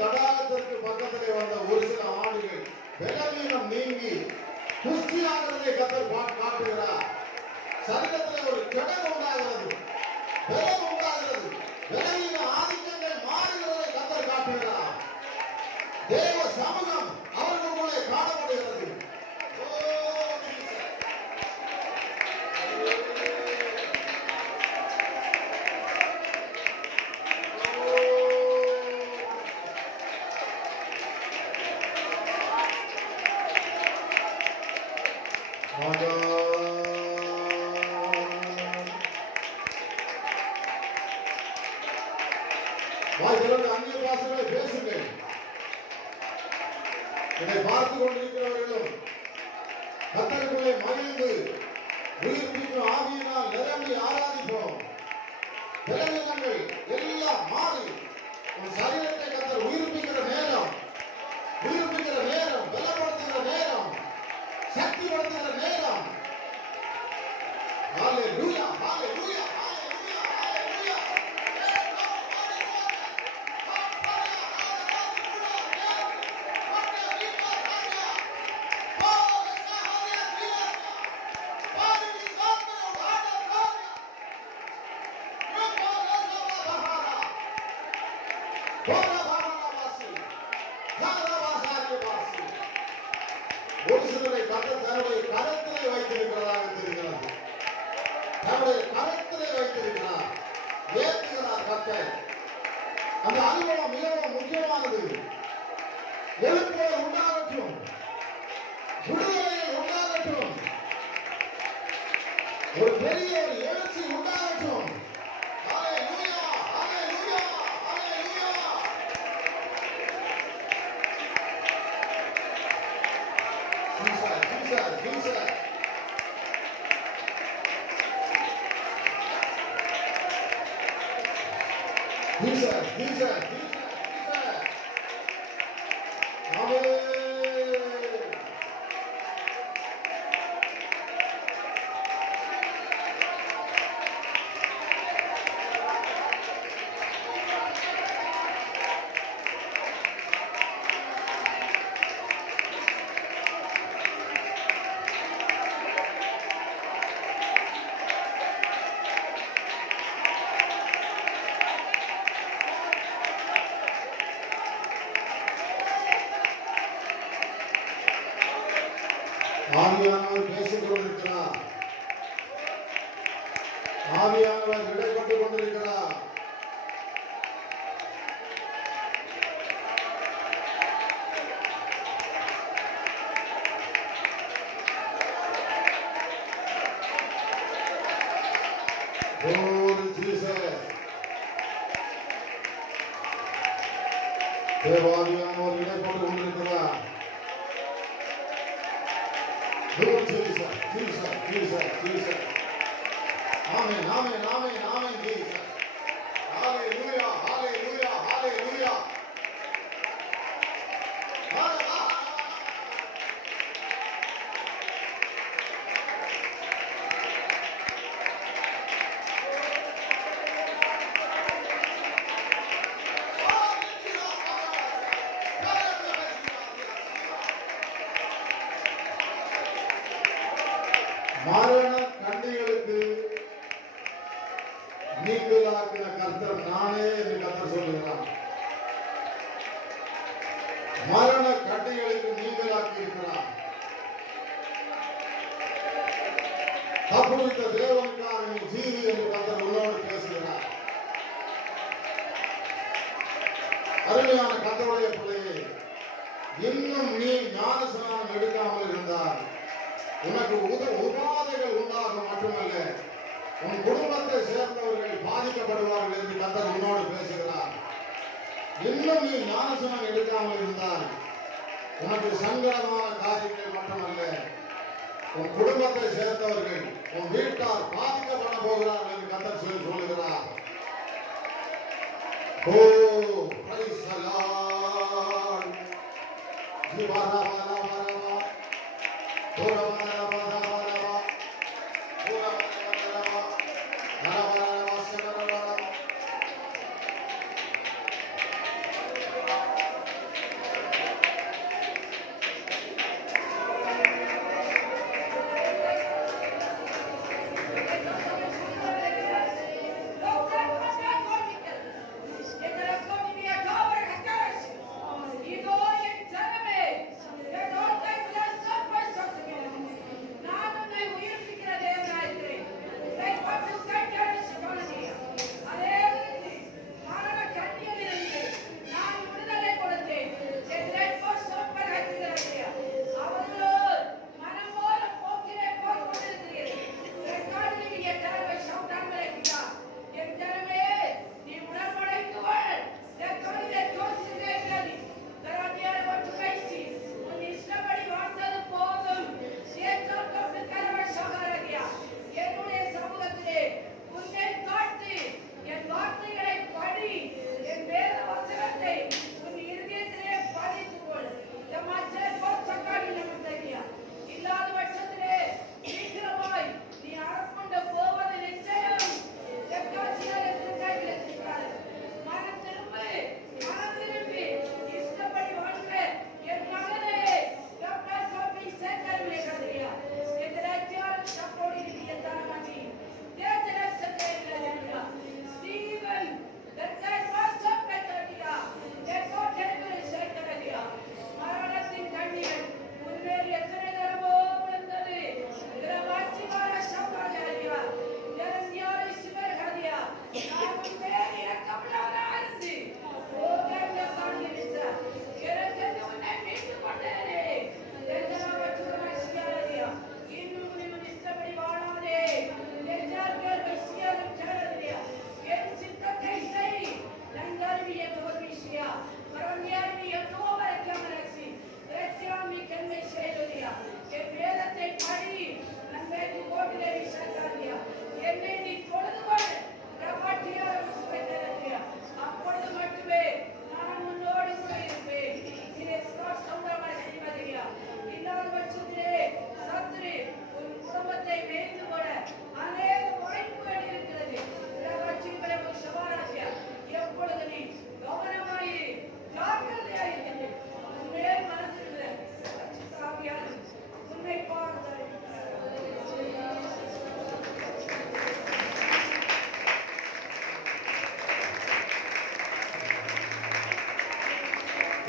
தடாகத்திற்கு பக்கத்திலே வந்த ஒரு சில ஆடுகள் பலவீனம் நீங்கி புஷ்டியாகிறதை கத்தர் காட்டுகிறார். சரீரத்தில் ஒரு கிடங்கு உண்டாகிறது, பலம் உண்டாகிறது, பலவீன ஆதிக்கங்கள் மாறுகிறதை கத்தர் காட்டுகிறார். தேவ சமூகம் அவர்களுக்குள்ளே காணப்படுகிறது. அந்நிய பாஷைகளை பேசுங்கள். இதை பார்த்துக் கொண்டிருக்கிறவர்களும் கர்த்தருக்குள்ளே மகிழ்ந்து உயிர்ப்பிக்கும் ஆவியினால் நிரம்பி ஆராதிப்போம். பலவீனங்கள் எல்லாம் மாறி உன் சரீரத்தை கர்த்தர் உயிர்ப்பிக்கிற நேரம், பலப்படுத்துகிற நேரம், சக்திப்படுத்துகிற நேரம். ஹalleluya, ஹalleluya, ஹalleluya, ஹalleluya. ஒரு சிலரை கர்த்தர் தன்னுடைய கரத்திலே வைத்திருக்கிறதாக தெரிகிறது. தன்னுடைய கரத்திலே வைத்திருக்கிறார், ஏற்றுகிறார் கர்த்தர். அந்த அனுபவம் மிகவும் முக்கியமானது. எழுப்புதல் உண்டாகட்டும், விடுதலைகள் உண்டாகட்டும், ஒரு பெரிய ஒரு எழுச்சி உண்டாகட்டும். ஹalleluya, ஹalleluya, ஹalleluya. Jesus. ஆவியானவர் பேசிக் கொண்டிருக்கிறார். ஆவியானவர் இடைப்பட்டுக் கொண்டிருக்கிறார். தேவாவியானவர் இடைப்பட்டுக் கொண்டிருக்கிறார். Jesus. Amen, Jesus. Hallelujah. மரண கண்ணிகளுக்கு நீங்களாக்கின கர்த்தர் நானே என்று கர்த்தர் சொல்லுகிறார். மரண கண்ணிகளுக்கு நீங்களாக்கி இருக்கிறார். தப்புவித்த தேவனுக்காக நீ ஜீவி என்று கர்த்தர் உன்னோடு பேசுகிறார். அருமையான கர்த்தருடைய பிள்ளையே, இன்னும் நீ ஞானஸ்நானம் எடுக்காமல் இருந்தால் உனக்கு உபாதைகள் உண்டாகும் மட்டுமல்ல, உன் குடும்பத்தை சேர்ந்தவர்கள் பாதிக்கப்படுவார்கள் என்று கர்த்தர் உன்னோடு பேசுகிறார். இன்னும் நீ ஞானஸ்நானம் எடுக்காமல் இருந்தால் உனக்கு சங்கடமான காரியங்கள் மட்டுமல்ல, உன் குடும்பத்தை சேர்ந்தவர்கள், உன் வீட்டார் பாதிக்கப்பட போகிறார்கள் என்று கர்த்தர் சொல்லுகிறார். ஓ பிரைஸ் தி லார்ட்.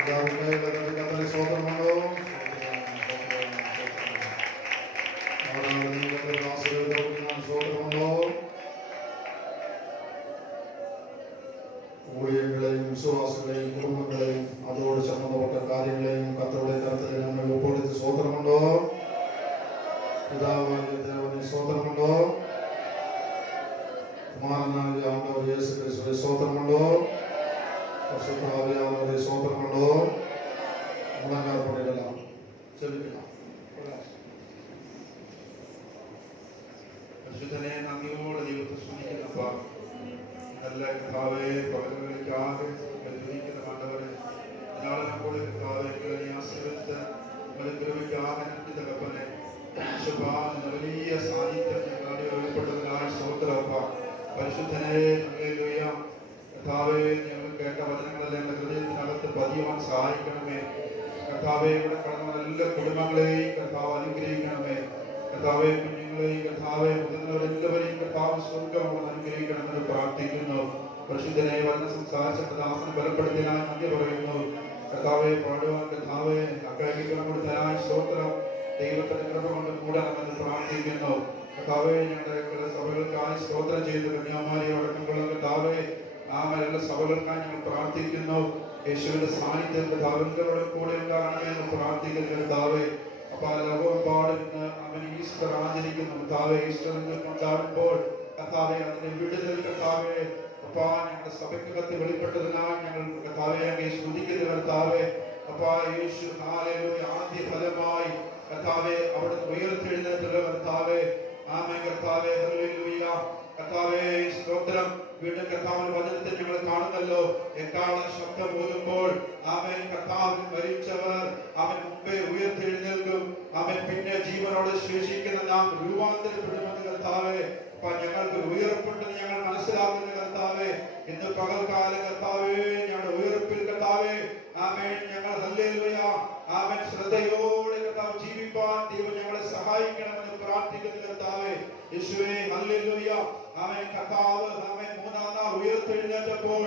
സ്വതന്ത്രമുണ്ടോ? സ്വതന്ത്രമുണ്ടോ? ഊഴിയങ്ങളെയും വിശ്വാസികളെയും കുടുംബങ്ങളെയും അതോട് സംബന്ധപ്പെട്ട കാര്യങ്ങളെയും കർത്താവിന്റെ കരത്തിൽ നമ്മൾ ഒപ്പുകൊടുത്ത് സ്വതന്ത്രമുണ്ടോ? പിതാവായ ദേവനെ സ്വതന്ത്രമുണ്ടോ? കുമാരനായ ആണ്ടവർ യേശു ക്രിസ്തുവിനെ സ്വതന്ത്രമുണ്ടോ? പരിശുദ്ധാവിയാനവരെ സ്വതന്ത്രമുണ്ടോ? മുളങ്ങാർപ്പടിയെല്ലാം ചെലുക്കണം. പരിശുദ്ധനെ നന്ദിയോടെ ദൈവത്തെ സ്തുതിക്കുന്നപ്പ നല്ല കർത്താവേ പകലുകളിലേക്കാകെ ധരിക്കുന്ന ആണ്ടവരെ നാളെ കൂടെ കർത്താവെ നീ ആശീർവദിച്ച് കൃപയ്ക്കാകെ നന്ദി തകപ്പനെ വലിയ സാന്നിധ്യം ഞങ്ങളുടെ വെളിപ്പെട്ടതിനായി സ്തോത്രപ്പ. പരിശുദ്ധനെ ഹല്ലേലൂയ. കർത്താവേ ഞങ്ങൾ കേട്ട വചനങ്ങളെല്ലാം ഞങ്ങളുടെ ഹൃദയത്തിനകത്ത് പതിയുവാൻ സഹായിക്കണമേ. കർത്താവെ ഇവിടെ കടന്ന എല്ലാ കുടുംബങ്ങളെയും കർത്താവ് അനുഗ്രഹിക്കണമേ. കർത്താവെ കുഞ്ഞുങ്ങളെയും കർത്താവെ മുതിർന്നവരെല്ലാവരെയും കർത്താവ് സ്വർഗ്ഗം അനുഗ്രഹിക്കണമെന്ന് പ്രാർത്ഥിക്കുന്നു. പരിശുദ്ധനെ വചനം സംസാരിച്ച ദാസനെ ബലപ്പെടുത്തിയതിനായി നന്ദി പറയുന്നു. കർത്താവെ പാടുവാൻ കർത്താവെ അക്കാര്യം കൊടുത്തതിനായി സ്തോത്രം. ദൈവത്തിന്റെ കൃപ കൊണ്ട് കൂടണമെന്ന് പ്രാർത്ഥിക്കുന്നു. കർത്താവെ ഞങ്ങളുടെ സഭകൾക്കായി സ്തോത്രം ചെയ്ത് കന്യാകുമാരി അടക്കമുള്ള കർത്താവെ എല്ലാ സഭകൾക്കായി ഞങ്ങൾ പ്രാർത്ഥിക്കുന്നു. യേശുവിന്റെ സാന്നിധ്യം കർത്താവിന്റെ കൂടെ ഉണ്ടാകണമെന്ന് പ്രാർത്ഥിക്കുന്നു. കർത്താവെ അപ്പൊ ലോകമെമ്പാടും ഇന്ന് അവൻ ഈസ്റ്റർ ആചരിക്കുന്നു. കർത്താവെ ഈസ്റ്റർ കൊണ്ടാടുമ്പോൾ കർത്താവെ അതിന്റെ വിടുതൽ കർത്താവെ അപ്പാ ഞങ്ങളുടെ സഭയ്ക്കകത്ത് വെളിപ്പെട്ടതിനാൽ ഞങ്ങൾ കർത്താവെ അങ്ങേ സ്തുതിക്കുന്നു. കർത്താവെ അപ്പാ യേശു ഹല്ലേലൂയ ആദ്യ ഫലമായി കർത്താവെ അവിടുന്ന് ഉയർത്തെഴുന്നേറ്റുള്ള കർത്താവെ ആമേൻ. കർത്താവെ ഹല്ലേലൂയ. കർത്താവെ സ്തോത്രം. വീണ്ടും കർത്താവിന്റെ വചനത്തെ ഞങ്ങൾ കാണുന്നല്ലോ. എക്കാള ശബ്ദം ഊതുമ്പോൾ ആമേൻ കർത്താവിൽ മരിച്ചവർ അവൻ മുമ്പേ ഉയർത്തെഴുന്നേൽക്കും. അവൻ പിന്നെ ജീവനോട് ശേഷിക്കുന്ന നാം രൂപാന്തരപ്പെടുമെന്ന് കർത്താവെ ഞങ്ങൾക്ക് ഉയർപ്പുണ്ടെന്ന് ഞങ്ങൾ മനസ്സിലാക്കുന്ന കർത്താവെ ഇന്ന് പകൽക്കാലം കർത്താവെ ഞങ്ങളുടെ ഉയർപ്പിൽ കർത്താവെ ആമേൻ ഞങ്ങൾ ഹല്ലേലൂയ ആമേൻ ശ്രദ്ധയോടെ കർത്താവ് ജീവിപ്പാൻ ദൈവം ഞങ്ങളെ സഹായിക്കണമെന്ന് പ്രാർത്ഥിക്കുന്ന കർത്താവെ യേശുവേ ഹല്ലേലൂയ. ആമേൻ കർത്താവ് ആമേൻ മൂന്നാം നാൾ ഉയർത്തെഴുന്നേറ്റപ്പോൾ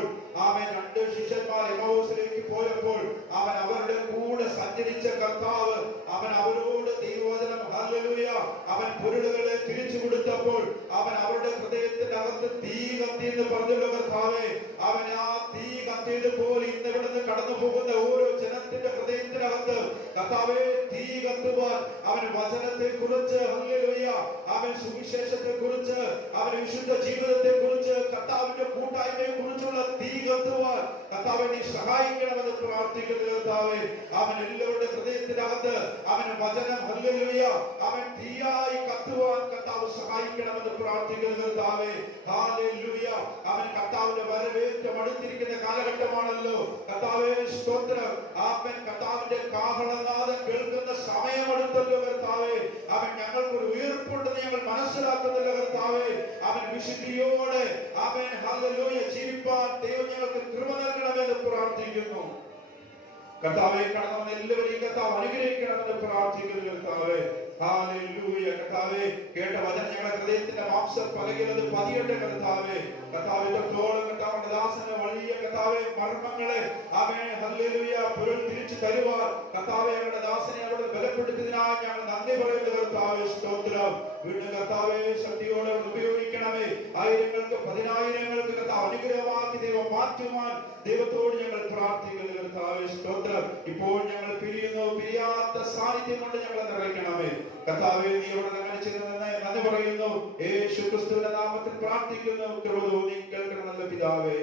ആമേൻ 2 ശിഷ്യന്മാർ എമൗസിലേക്ക് പോയപ്പോൾ അവൻ അവരുടെ കൂടെ സഞ്ചരിച്ച കർത്താവ് അവൻ അവരോട് ദൈവവചനം ഹല്ലേലൂയ അവൻ പൊരുളുകളെ തിരിച്ചു കൊടുത്തപ്പോൾ അവൻ അവരുടെ ഹൃദയത്തിന്റെ അകത്ത് തീ കത്തിയെന്ന് പറഞ്ഞല്ലോ കർത്താവെ. അവൻ ആ തീ കത്തിയതുപോലെ ഇന്ന് ഇവിടുന്ന് കടന്നു പോകുന്ന ഓരോ ജനത്തിന്റെ ഹൃദയത്തിനകത്ത് കർത്താവെ തീ കത്തുവാൻ അവൻ വചനത്തെ കുറിച്ച് ഹല്ലേലൂയ അവൻ സുവിശേഷത്തെ കുറിച്ച് അവൻ വിശുദ്ധ ജീവിതത്തെ കുറിച്ച് കർത്താവിന്റെ കൂട്ടായ്മയെ കുറിച്ചുള്ള തീ കത്തുവാൻ കർത്താവെ നീ സഹായിക്കണമെന്ന് പ്രാർത്ഥിക്കുന്നു കർത്താവെ. അവൻ എല്ലാവരുടെ ഹൃദയത്തിനകത്ത് അവൻ വചനം ഹല്ലേലൂയ അവൻ തീയായി കത്തുവാൻ കർത്താവ് സഹായിക്കണമെന്ന് പ്രാർത്ഥിക്കുന്നു കർത്താവെ. ഹല്ലേലൂയ. അവൻ കർത്താവിന്റെ വരവേറ്റം അടുത്തിരിക്കുന്ന കാലഘട്ടമാണല്ലോ കർത്താവെ. സ്തോത്രം. അവൻ കർത്താവിന്റെ കാഹളനാദം കേൾക്കുന്ന സമയമെടുത്തല്ലോ കർത്താവെ. അവൻ ഞങ്ങൾക്കൊരു ഉയർപ്പുണ്ടെന്ന് ഞങ്ങൾ മനസ്സിലാക്കുന്നില്ല കർത്താവെ. അവൻ വിശുദ്ധിയോടെ അവൻ ഹല്ലേലൂയ ജീവിപ്പാൻ ദൈവം ഞങ്ങൾക്ക് കൃപ നൽകണമെന്ന് പ്രാർത്ഥിക്കുന്നു കർത്താവെ. കടന്നവൻ എല്ലാവരെയും കർത്താവ് അനുഗ്രഹിക്കണമെന്ന് പ്രാർത്ഥിക്കുന്നു കർത്താവെ. ഹല്ലേലൂയ. കർത്താവെ കേട്ട വചനം ഞങ്ങളുടെ ഹൃദയത്തിന്റെ മാംസപ്പലകയിൽ പതിയട്ടെ കർത്താവെ. കർത്താവെ തൊട്ടോളം കർത്താവിന്റെ ദാസന് വലിയ കർത്താവെ മർമ്മങ്ങളെ അവൻ ഹല്ലേലൂയ പൊരുൾ തിരിച്ചു തരുവാൻ കർത്താവെ ഞങ്ങളുടെ ദാസനെ അവിടെ ബലപ്പെടുത്തിയതിനാൽ ഞങ്ങൾ നന്ദി പറയുന്നു കർത്താവെ. സ്തോത്രം. വീണ്ടും കർത്താവെ ശക്തിയോടെ ഉപയോഗിക്കണമേ. ആയിരങ്ങൾക്ക് 10,000ങ്ങൾക്ക് കർത്താവ് അനുഗ്രഹമാക്കി ദൈവം മാറ്റുവാൻ ദൈവത്തോട് ഞങ്ങൾ പ്രാർത്ഥിക്കുന്നു കർത്താവെ. സ്തോത്രം. ഇപ്പോൾ ഞങ്ങൾ പിരിയാത്ത സാന്നിധ്യം കൊണ്ട് ഞങ്ങൾ നിറയ്ക്കണമേ കർത്താവെ. നീ ഇവിടെ അങ്ങനെ ചെയ്തതെന്ന് നന്ദി പറയുന്നു. യേശു ക്രിസ്തുവിന്റെ നാമത്തിൽ പ്രാർത്ഥിക്കുന്നു. കൃപ തോന്നി കേൾക്കണമെന്ന പിതാവേ.